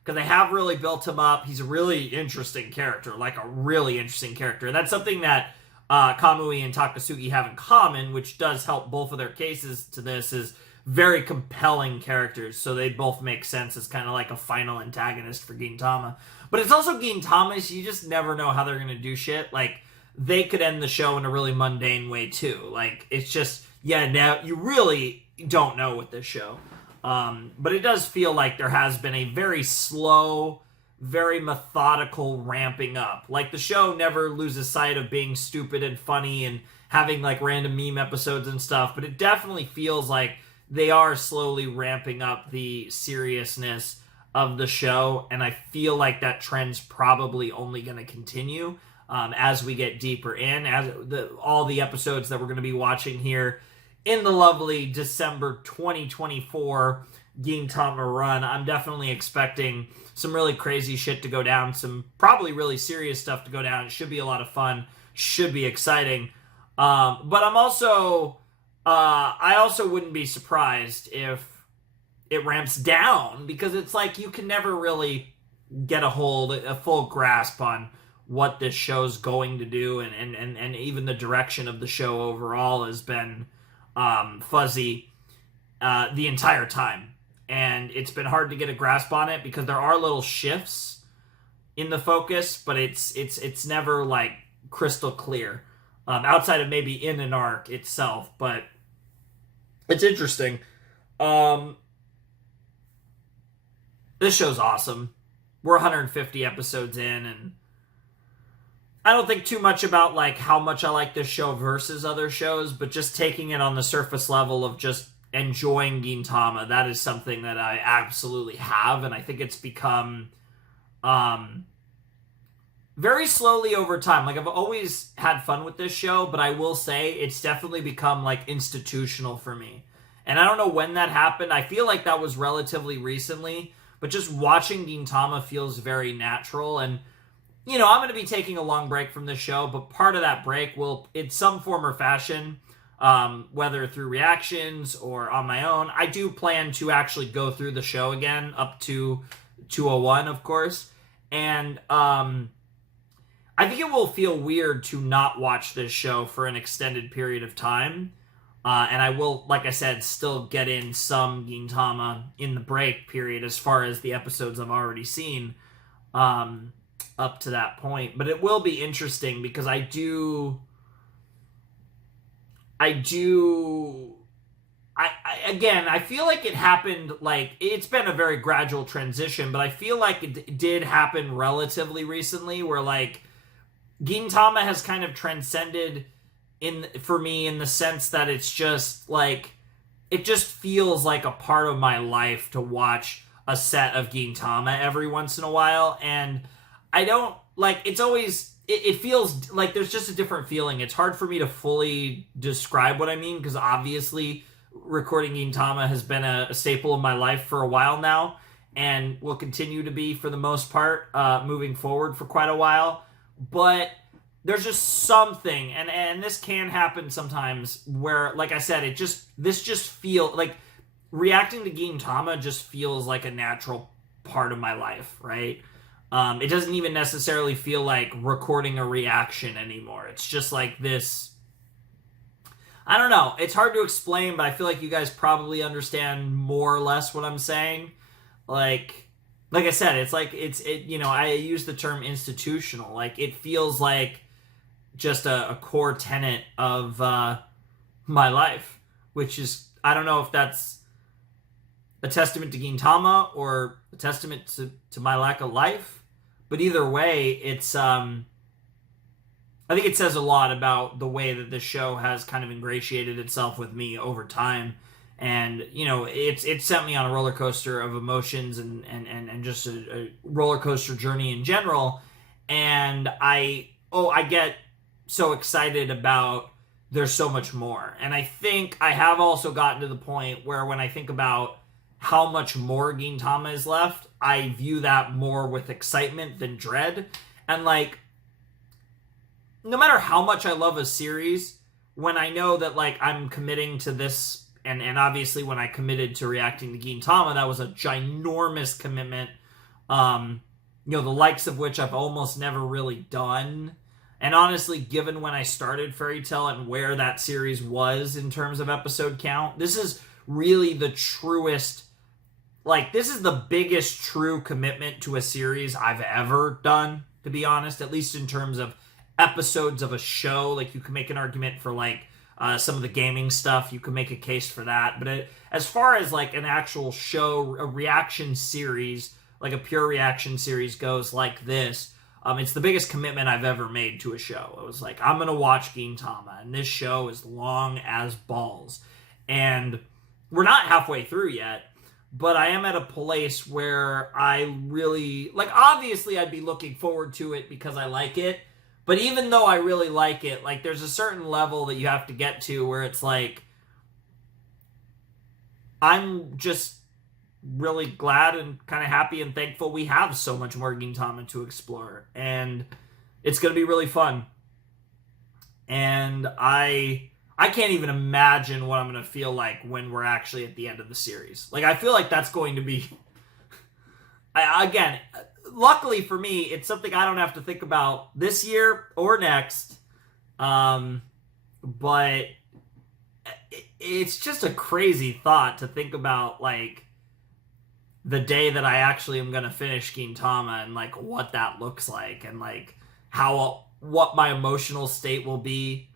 because they have really built him up. He's a really interesting character, like a really interesting character. And that's something that Kamui and Takasugi have in common, which does help both of their cases to this, is very compelling characters, so they both make sense as kind of like a final antagonist for Gintama. But it's also Gintama, so you just never know how they're going to do shit. Like, they could end the show in a really mundane way, too. Like, it's just, now you really don't know with this show. But it does feel like there has been a very slow, very methodical ramping up. Like, the show never loses sight of being stupid and funny and having, like, random meme episodes and stuff, but it definitely feels like they are slowly ramping up the seriousness of the show, and I feel like that trend's probably only going to continue as we get deeper in, as all the episodes that we're going to be watching here in the lovely December 2024 Gintama run. I'm definitely expecting some really crazy shit to go down, some probably really serious stuff to go down. It should be a lot of fun should be exciting. But I also wouldn't be surprised if it ramps down, because it's like you can never really get a full grasp on what this show's going to do, and even the direction of the show overall has been fuzzy the entire time. And it's been hard to get a grasp on it because there are little shifts in the focus, but it's never like crystal clear, outside of maybe in an arc itself. But it's interesting. This show's awesome. We're 150 episodes in, and I don't think too much about like how much I like this show versus other shows, but just taking it on the surface level of just enjoying Gintama, that is something that I absolutely have, and I think it's become very slowly over time. Like, I've always had fun with this show, but I will say it's definitely become like institutional for me. And I don't know when that happened. I feel like that was relatively recently, but just watching Gintama feels very natural. And I'm going to be taking a long break from this show, but part of that break will, in some form or fashion, whether through reactions or on my own, I do plan to actually go through the show again up to 201, of course. And I think it will feel weird to not watch this show for an extended period of time. And I will, like I said, still get in some Gintama in the break period as far as the episodes I've already seen up to that point. But it will be interesting because I feel like it happened, like, it's been a very gradual transition, but I feel like it did happen relatively recently, where, like, Gintama has kind of transcended for me in the sense that it's just, like, it just feels like a part of my life to watch a set of Gintama every once in a while, and I don't, like, it's always... It feels like there's just a different feeling. It's hard for me to fully describe what I mean, because obviously recording Gintama has been a staple of my life for a while now, and will continue to be for the most part moving forward for quite a while. But there's just something, and this can happen sometimes, where, like I said, this just feels like reacting to Gintama just feels like a natural part of my life, right? It doesn't even necessarily feel like recording a reaction anymore. It's just like this... I don't know. It's hard to explain, but I feel like you guys probably understand more or less what I'm saying. Like I said, it's like, I use the term institutional. Like, it feels like just a core tenet of my life, which is, I don't know if that's a testament to Gintama or a testament to my lack of life. But either way, it's, I think it says a lot about the way that this show has kind of ingratiated itself with me over time. And, it's sent me on a roller coaster of emotions and just a roller coaster journey in general. And I get so excited about there's so much more. And I think I have also gotten to the point where when I think about how much more Gintama is left, I view that more with excitement than dread. And, like, no matter how much I love a series, when I know that, like, I'm committing to this, and obviously when I committed to reacting to Gintama, that was a ginormous commitment, the likes of which I've almost never really done. And honestly, given when I started Fairy Tail and where that series was in terms of episode count, this is really the truest... Like, this is the biggest true commitment to a series I've ever done, to be honest, at least in terms of episodes of a show. Like, you can make an argument for, like, some of the gaming stuff. You can make a case for that. But as far as, like, an actual show, a reaction series, like a pure reaction series goes like this, it's the biggest commitment I've ever made to a show. It was like, I'm going to watch Gintama, and this show is long as balls. And we're not halfway through yet. But I am at a place where I really... Like, obviously, I'd be looking forward to it because I like it. But even though I really like it, like, there's a certain level that you have to get to where it's like... I'm just really glad and kind of happy and thankful we have so much more Gintama to explore. And it's going to be really fun. and I can't even imagine what I'm going to feel like when we're actually at the end of the series. Like, I feel like that's going to be... Again, luckily for me, it's something I don't have to think about this year or next. But it's just a crazy thought to think about, like, the day that I actually am going to finish Gintama and, like, what that looks like and, like, what my emotional state will be.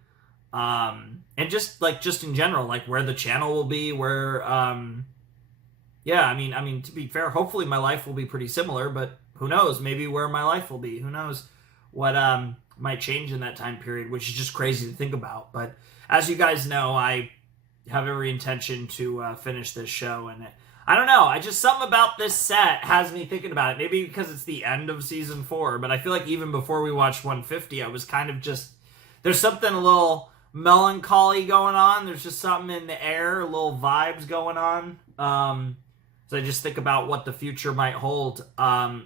And just in general, like, where the channel will be, where, yeah, I mean, to be fair, hopefully my life will be pretty similar, but who knows? Maybe where my life will be. Who knows what, might change in that time period, which is just crazy to think about. But as you guys know, I have every intention to finish this show, and I don't know, something about this set has me thinking about it. Maybe because it's the end of season 4, but I feel like even before we watched 150, I was kind of just, there's something a little melancholy going on. There's just something in the air, little vibes going on. So I just think about what the future might hold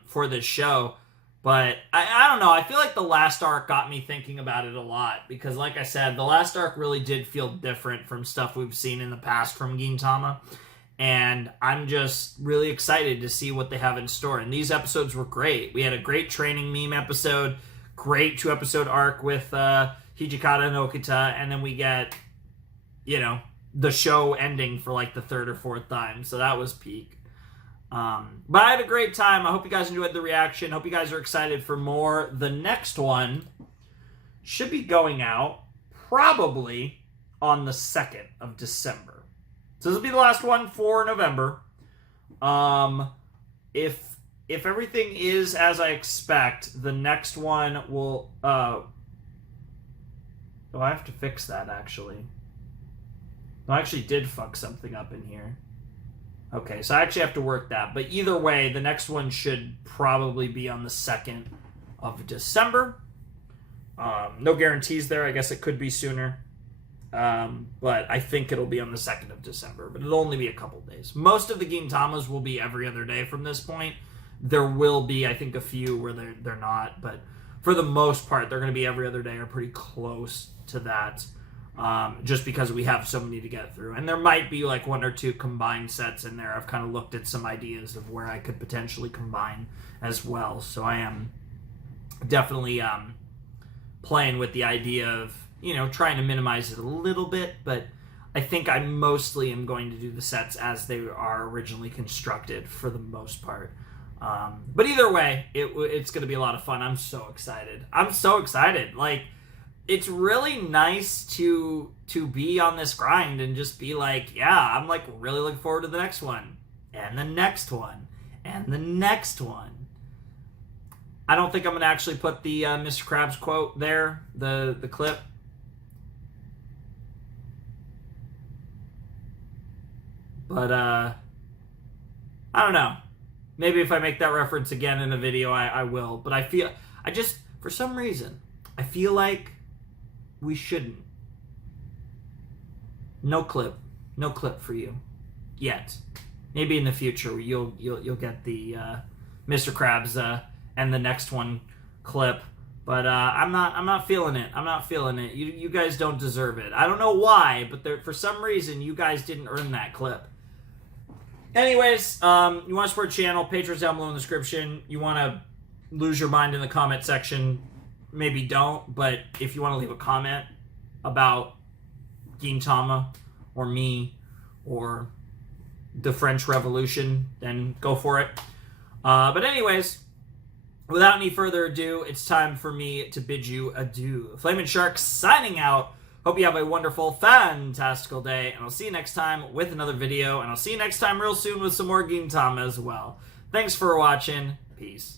for this show. But I don't know. I feel like the last arc got me thinking about it a lot. Because like I said, the last arc really did feel different from stuff we've seen in the past from Gintama. And I'm just really excited to see what they have in store. And these episodes were great. We had a great training meme episode. Great 2-episode arc with Hijikata and Okita. And then we get, the show ending for like the 3rd or 4th time. So that was peak. But I had a great time. I hope you guys enjoyed the reaction. Hope you guys are excited for more. The next one should be going out probably on the 2nd of December. So this will be the last one for November. If everything is as I expect, the next one will... Oh, I have to fix that, actually. I actually did fuck something up in here. Okay, so I actually have to work that. But either way, the next one should probably be on the 2nd of December. No guarantees there. I guess it could be sooner. But I think it'll be on the 2nd of December. But it'll only be a couple days. Most of the Gintamas will be every other day from this point. There will be, I think, a few where they're not. But for the most part, they're going to be every other day or pretty close to that. Just because we have so many to get through. And there might be like 1 or 2 combined sets in there. I've kind of looked at some ideas of where I could potentially combine as well. So I am definitely playing with the idea of, trying to minimize it a little bit. But I think I mostly am going to do the sets as they are originally constructed for the most part. But either way, it's going to be a lot of fun. I'm so excited. Like, it's really nice to be on this grind and just be like, yeah, I'm like really looking forward to the next one and the next one and the next one. I don't think I'm going to actually put the Mr. Krabs quote there, the clip. But I don't know. Maybe if I make that reference again in a video, I will. But for some reason, I feel like we shouldn't. No clip for you yet. Maybe in the future you'll get the Mr. Krabs and the next one clip. But I'm not feeling it. You guys don't deserve it. I don't know why, but for some reason you guys didn't earn that clip. Anyways, you want to support the channel, Patreon's down below in the description. You want to lose your mind in the comment section, maybe don't, but if you want to leave a comment about Gintama or me or the French Revolution, then go for it. But anyways, without any further ado, it's time for me to bid you adieu. Flamin' Shark signing out. Hope you have a wonderful, fantastical day, and I'll see you next time with another video, and I'll see you next time real soon with some more Gintama as well. Thanks for watching. Peace.